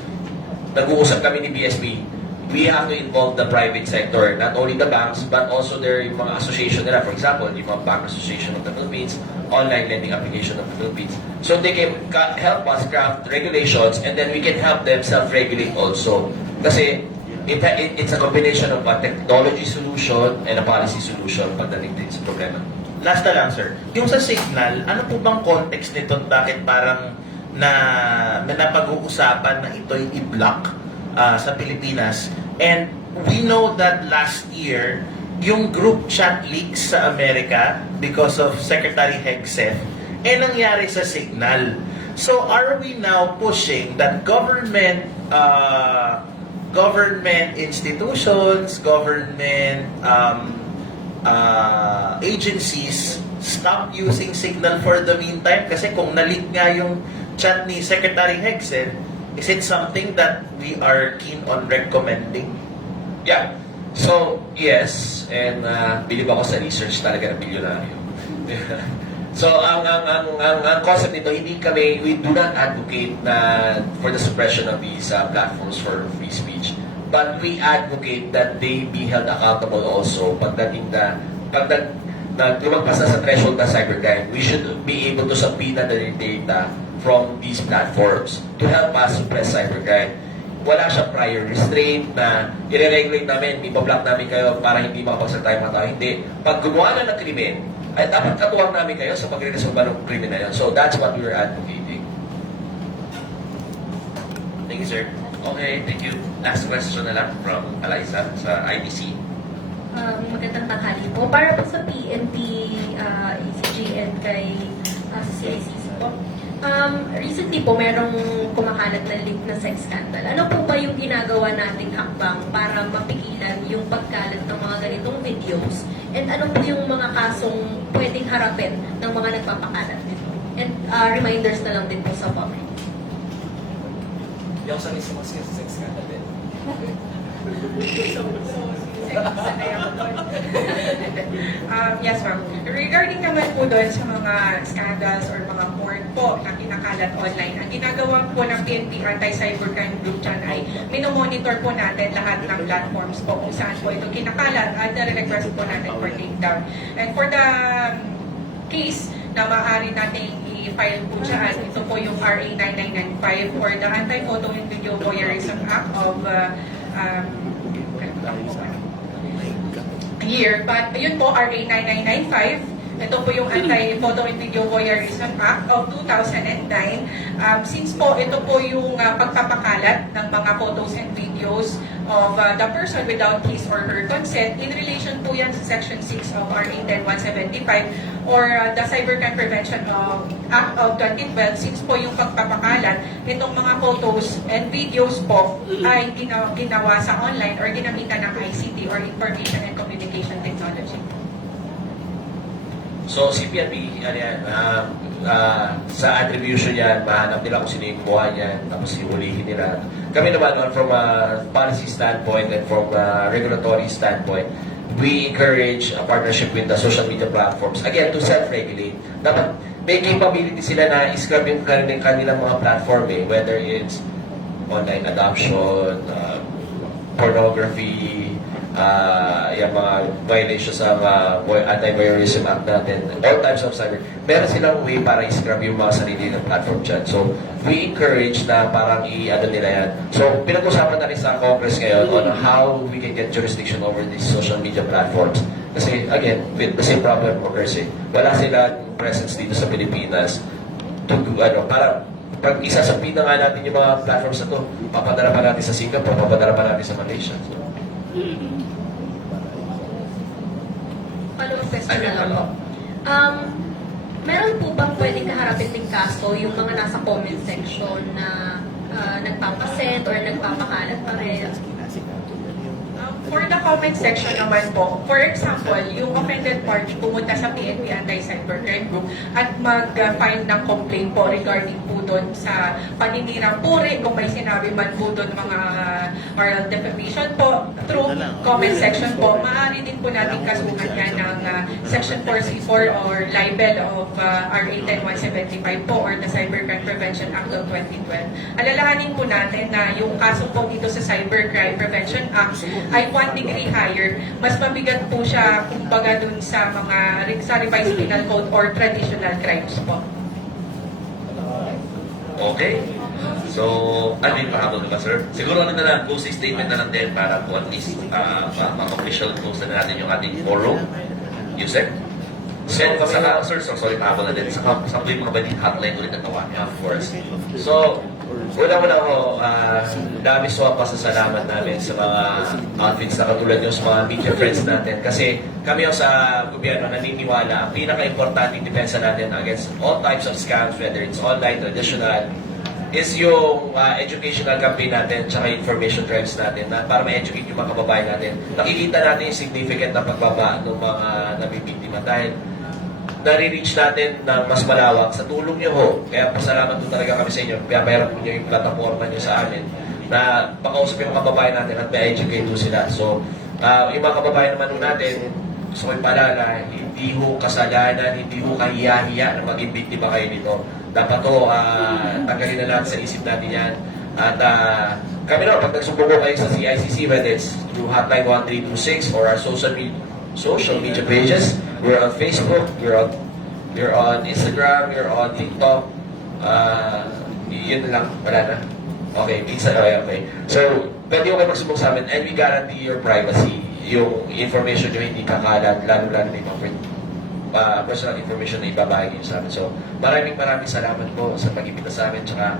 Nag-uusap kami ni BSP, we have to involve the private sector, not only the banks, but also their yung mga association nila. For example, yung mga Bank Association of the Philippines, Online Lending Application of the Philippines. So they can help us craft regulations and then we can help them self-regulate also. Kasi it's a combination of a technology solution and a policy solution pagdating din sa problema. Last na lang, sir. Yung sa Signal, ano po bang context nito? Bakit parang napag-uusapan na ito'y i-block sa Pilipinas? And we know that last year, yung group chat leaks sa Amerika because of Secretary Hegseth, nangyari sa Signal. So are we now pushing that government institutions, government agencies stop using Signal for the meantime? Kasi kung na-leak nga yung chat ni Secretary Hegseth, is it something that we are keen on recommending? Yeah. So, yes, and believe ako sa research talaga ng bilyonaryo. So, ang concept nito, we do not advocate for the suppression of these platforms for free speech. But we advocate that they be held accountable also pagdating lumagpas na sa threshold na cybercrime. We should be able to subpoena the data from these platforms to help us suppress cybercrime. Wala siyang prior restraint na i-regulate namin, ipa-block namin kayo para hindi makapagsalita yung mga tao. Hindi. Pag gumawa na ng krimen, ay dapat katuwang namin kayo sa pagre-resolve ng krimen na yun. So that's what we were advocating. Thank you, sir. Okay, thank you. Last question na lang from Eliza sa IBC. Magandang tanghali po. Para po sa PNP, ECG and kay CICC po. Recently po, merong kumakalat na leak na sex scandal. Ano po ba yung ginagawa nating hakbang para mapigilan yung pagkalat ng mga ganitong videos? And ano po yung mga kasong pwedeng harapin ng mga nagpapakalat nito? And reminders na lang din po sa public. Yung sa mismo sex scandal din. Kasi sanay ako doon. Yes, ma'am. Regarding naman po doon sa mga scandals or mga porn po na kinakalat online, ang ginagawa po ng PNP Anti-Cybercrime Group dyan ay minomonitor po natin lahat ng platforms po kung saan po ito kinakalat at nare-request po natin for takedown. And for the case na maaari nating i-file po dyan, ito po yung RA 9995 or the Anti-Photo and Video Voyeurism Act of year. But yun po, RA 9995. Ito po yung Anti-Photo and Video Voyeurism Act of 2009. Since po ito po yung pagpapakalat ng mga photos and videos of the person without his or her consent, in relation po yan sa Section 6 of RA 10175 or the Cybercrime Prevention Act of 2012, since po yung pagpapakalat nitong mga photos and videos po ay ginawa sa online or ginamitan ng ICT or Information and Communication Technology. So, si PNP, ano yan, sa attribution yan, mahanap nila kung sino yung kuha niyan, tapos ihulihin nila. Kami naman, from a policy standpoint and from a regulatory standpoint, we encourage a partnership with the social media platforms, again, to self-regulate. Dapat may capability sila na i-scrub yung kanilang mga platform, whether it's online adoption, pornography, yung mga violations ng Anti-Voyeurism Act natin, all types of cyber. Meron silang way para i-scrub yung mga sarili ng platform dyan. So, we encourage na parang i-ano nila yan. So, pinag-usapan na rin sa Congress ngayon on how we can get jurisdiction over these social media platforms. Kasi, again, with the same problem occurs wala silang presence dito sa Pilipinas to do, para pag isasapin na nga natin yung mga platforms na to, papadala pa natin sa Singapore, papadala pa natin sa Malaysia. So, Follow-up question na lang po. Meron po bang pwedeng kaharapin ng kaso yung mga nasa comment section na nagpapasend or nagpapakalat pa rin? For the comment section naman po, for example, yung offended party pumunta sa PNP Anti-Cybercrime Group at mag-file ng complaint po regarding po doon sa paninirang puri, kung may sinabi man po doon mga oral defamation po, through comment section po, maaari din po natin kasuhan yan ng Section 4C4 or libel of RA 10175 po or the Cybercrime Prevention Act of 2012. Alalahanin po natin na yung kaso po dito sa Cybercrime Prevention Act ay 1 degree higher, mas mabigat po siya kumbaga dun sa mga sa revised penal code or traditional crimes po. Okay. So, ano yung pahabol ka ba, sir? Siguro ano na lang, closing statement na lang din para po at least ma-official close na natin yung ating forum. Yusek? So, sir, sorry, pahabol na din. Sa yung mga bading hotline ulit na tawagan, of course. So, una-una ko, dami so pasasalamat namin sa mga outfits na katulad nyo sa mga media friends natin. Kasi kami sa gobyerno naniniwala, ang pinaka-importanting depensa natin against all types of scams, whether it's online, traditional, is yung educational campaign natin tsaka information drives natin na para ma-educate yung mga kababayan natin. Nakikita natin yung significant na pagbaba ng mga nabibiktima dahil nare-reach natin ng mas malawak sa tulong nyo ho. Kaya pasalamat po talaga kami sa inyo. Kaya mayroon po nyo yung platforma nyo sa amin na pakausap yung mga kababayan natin at ma-educate po sila. So, yung mga kababayan naman natin, gusto ko ipaalala, hindi ho kasalanan, hindi ho kahiya-hiya na maging biktima kayo nito. Dapat ho, tanggalin na natin sa isip natin yan. At kami naman, pag nagsubuko kayo sa CICC, whether it's through hotline 1326 or our social media pages, we're on Facebook, we're on Instagram, we're on TikTok. Yun lang, wala na. Okay, okay. So, pwede ko kayo magsubok sa amin and we guarantee your privacy. Yung information nyo hindi kakalat, lalo-lalo na yung personal information na ibabahagi nyo sa amin. So, maraming salamat po sa pag-ibita sa amin. Tsaka,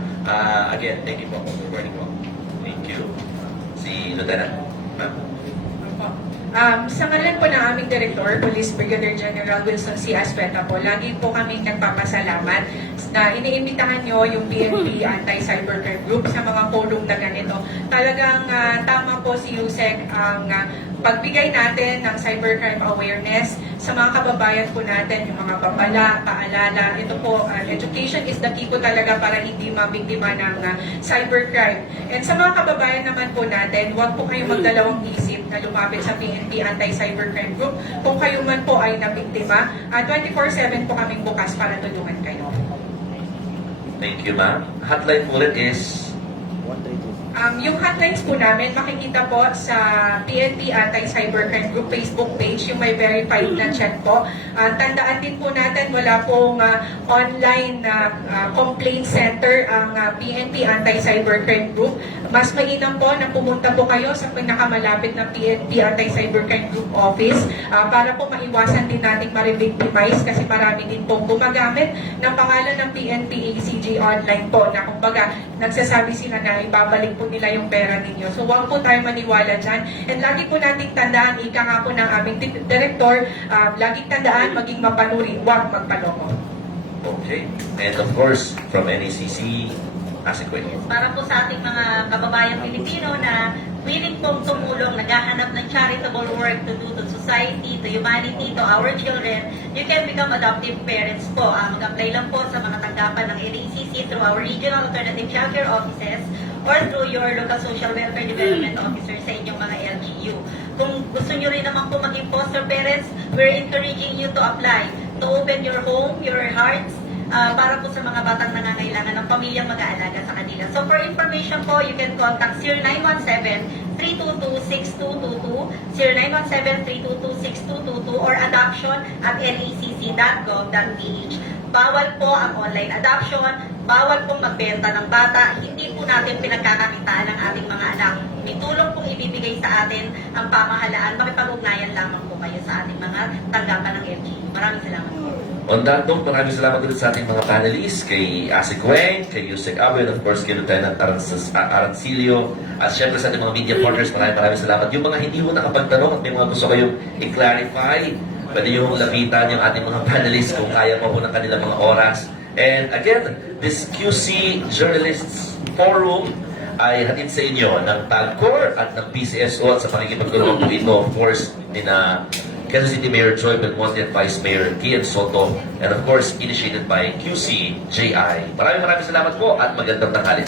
again, thank you po. Good morning po. Thank you. Si Lieutenant. Sa ngalan po ng aming Director, Police Brigadier General Wilson C. Aspeta po, lagi po kaming nagpapasalamat na iniimbitahan nyo yung PNP Anti-Cybercrime Group sa mga forum na ganito. Talagang tama po si Yusek ang pagbigay natin ng cybercrime awareness sa mga kababayan po natin, yung mga babala, paalala. Ito po, education is the key po talaga para hindi mabiktima ng cybercrime. And sa mga kababayan naman po natin, huwag po kayong magdalawang isip na lumapit sa PNP Anti-Cybercrime Group. Kung kayo man po ay nabiktima, 24/7 po kaming bukas para tulungan kayo. Thank you, ma'am. Hotline po ulit is... Yung hotlines po namin, makikita po sa PNP Anti-Cybercrime Group Facebook page, yung may verified na chat po. Tandaan din po natin, wala pong online na complaint center ang PNP Anti-Cybercrime Group. Mas mainam po na pumunta po kayo sa pinakamalapit na PNP Anti-Cybercrime Group office para po maiwasan din nating ma-victimize kasi marami din pong gumagamit ng pangalan ng PNP ACG online po na kumbaga nagsasabi sila na ibabalik po nila yung pera ninyo. So huwag po tayo maniwala dyan. And lagi po nating tandaan, ika nga po ng aming director, laging tandaan, maging mapanuri, huwag magpaloko. Okay. And of course, from NACC, Asikway. Para po sa ating mga kababayang Pilipino na willing pong tumulong, naghahanap ng charitable work to do to society, to humanity, to our children, you can become adoptive parents po. Mag-apply lang po sa mga tanggapan ng NACC through our regional alternative childcare offices or through your local social welfare development officer sa inyong mga LGU. Kung gusto nyo rin naman po maging foster parents, we're encouraging you to apply, to open your home, your hearts, para po sa mga batang nangangailangan ng pamilyang mag-aalaga sa kanila. So for information po, you can contact 0917-322-6222, 0917-322-6222, or adoption@nacc.gov.ph. Bawal po ang online adoption, bawal pong magbenta ng bata, hindi po natin pinagkakakitaan ng ating mga anak. May tulong pong ibibigay sa atin ang pamahalaan, makipag-ugnayan lamang po kayo sa ating mga tanggapan ng LGU. Maraming salamat po. On that note, maraming salamat ulit sa ating mga panelists, kay Asikway, kay Yusek Abe, and of course kay Lieutenant Arancilio, at syempre sa ating mga media partners, maraming salamat. Yung mga hindi mo nakapagtanong at may mga gusto kayong i-clarify, pwede yung lapitan yung ating mga panelists kung kaya mo po ng kanilang mga oras. And again, this QC Journalists Forum ay hatid sa inyo ng PAGCOR at ng PCSO at sa pakikipagtulungan po ito, of course, ni na Quezon City Mayor Joy Belmonte at Vice Mayor Kian Soto, and of course, initiated by QC JI. Maraming salamat po at magandang tanghali.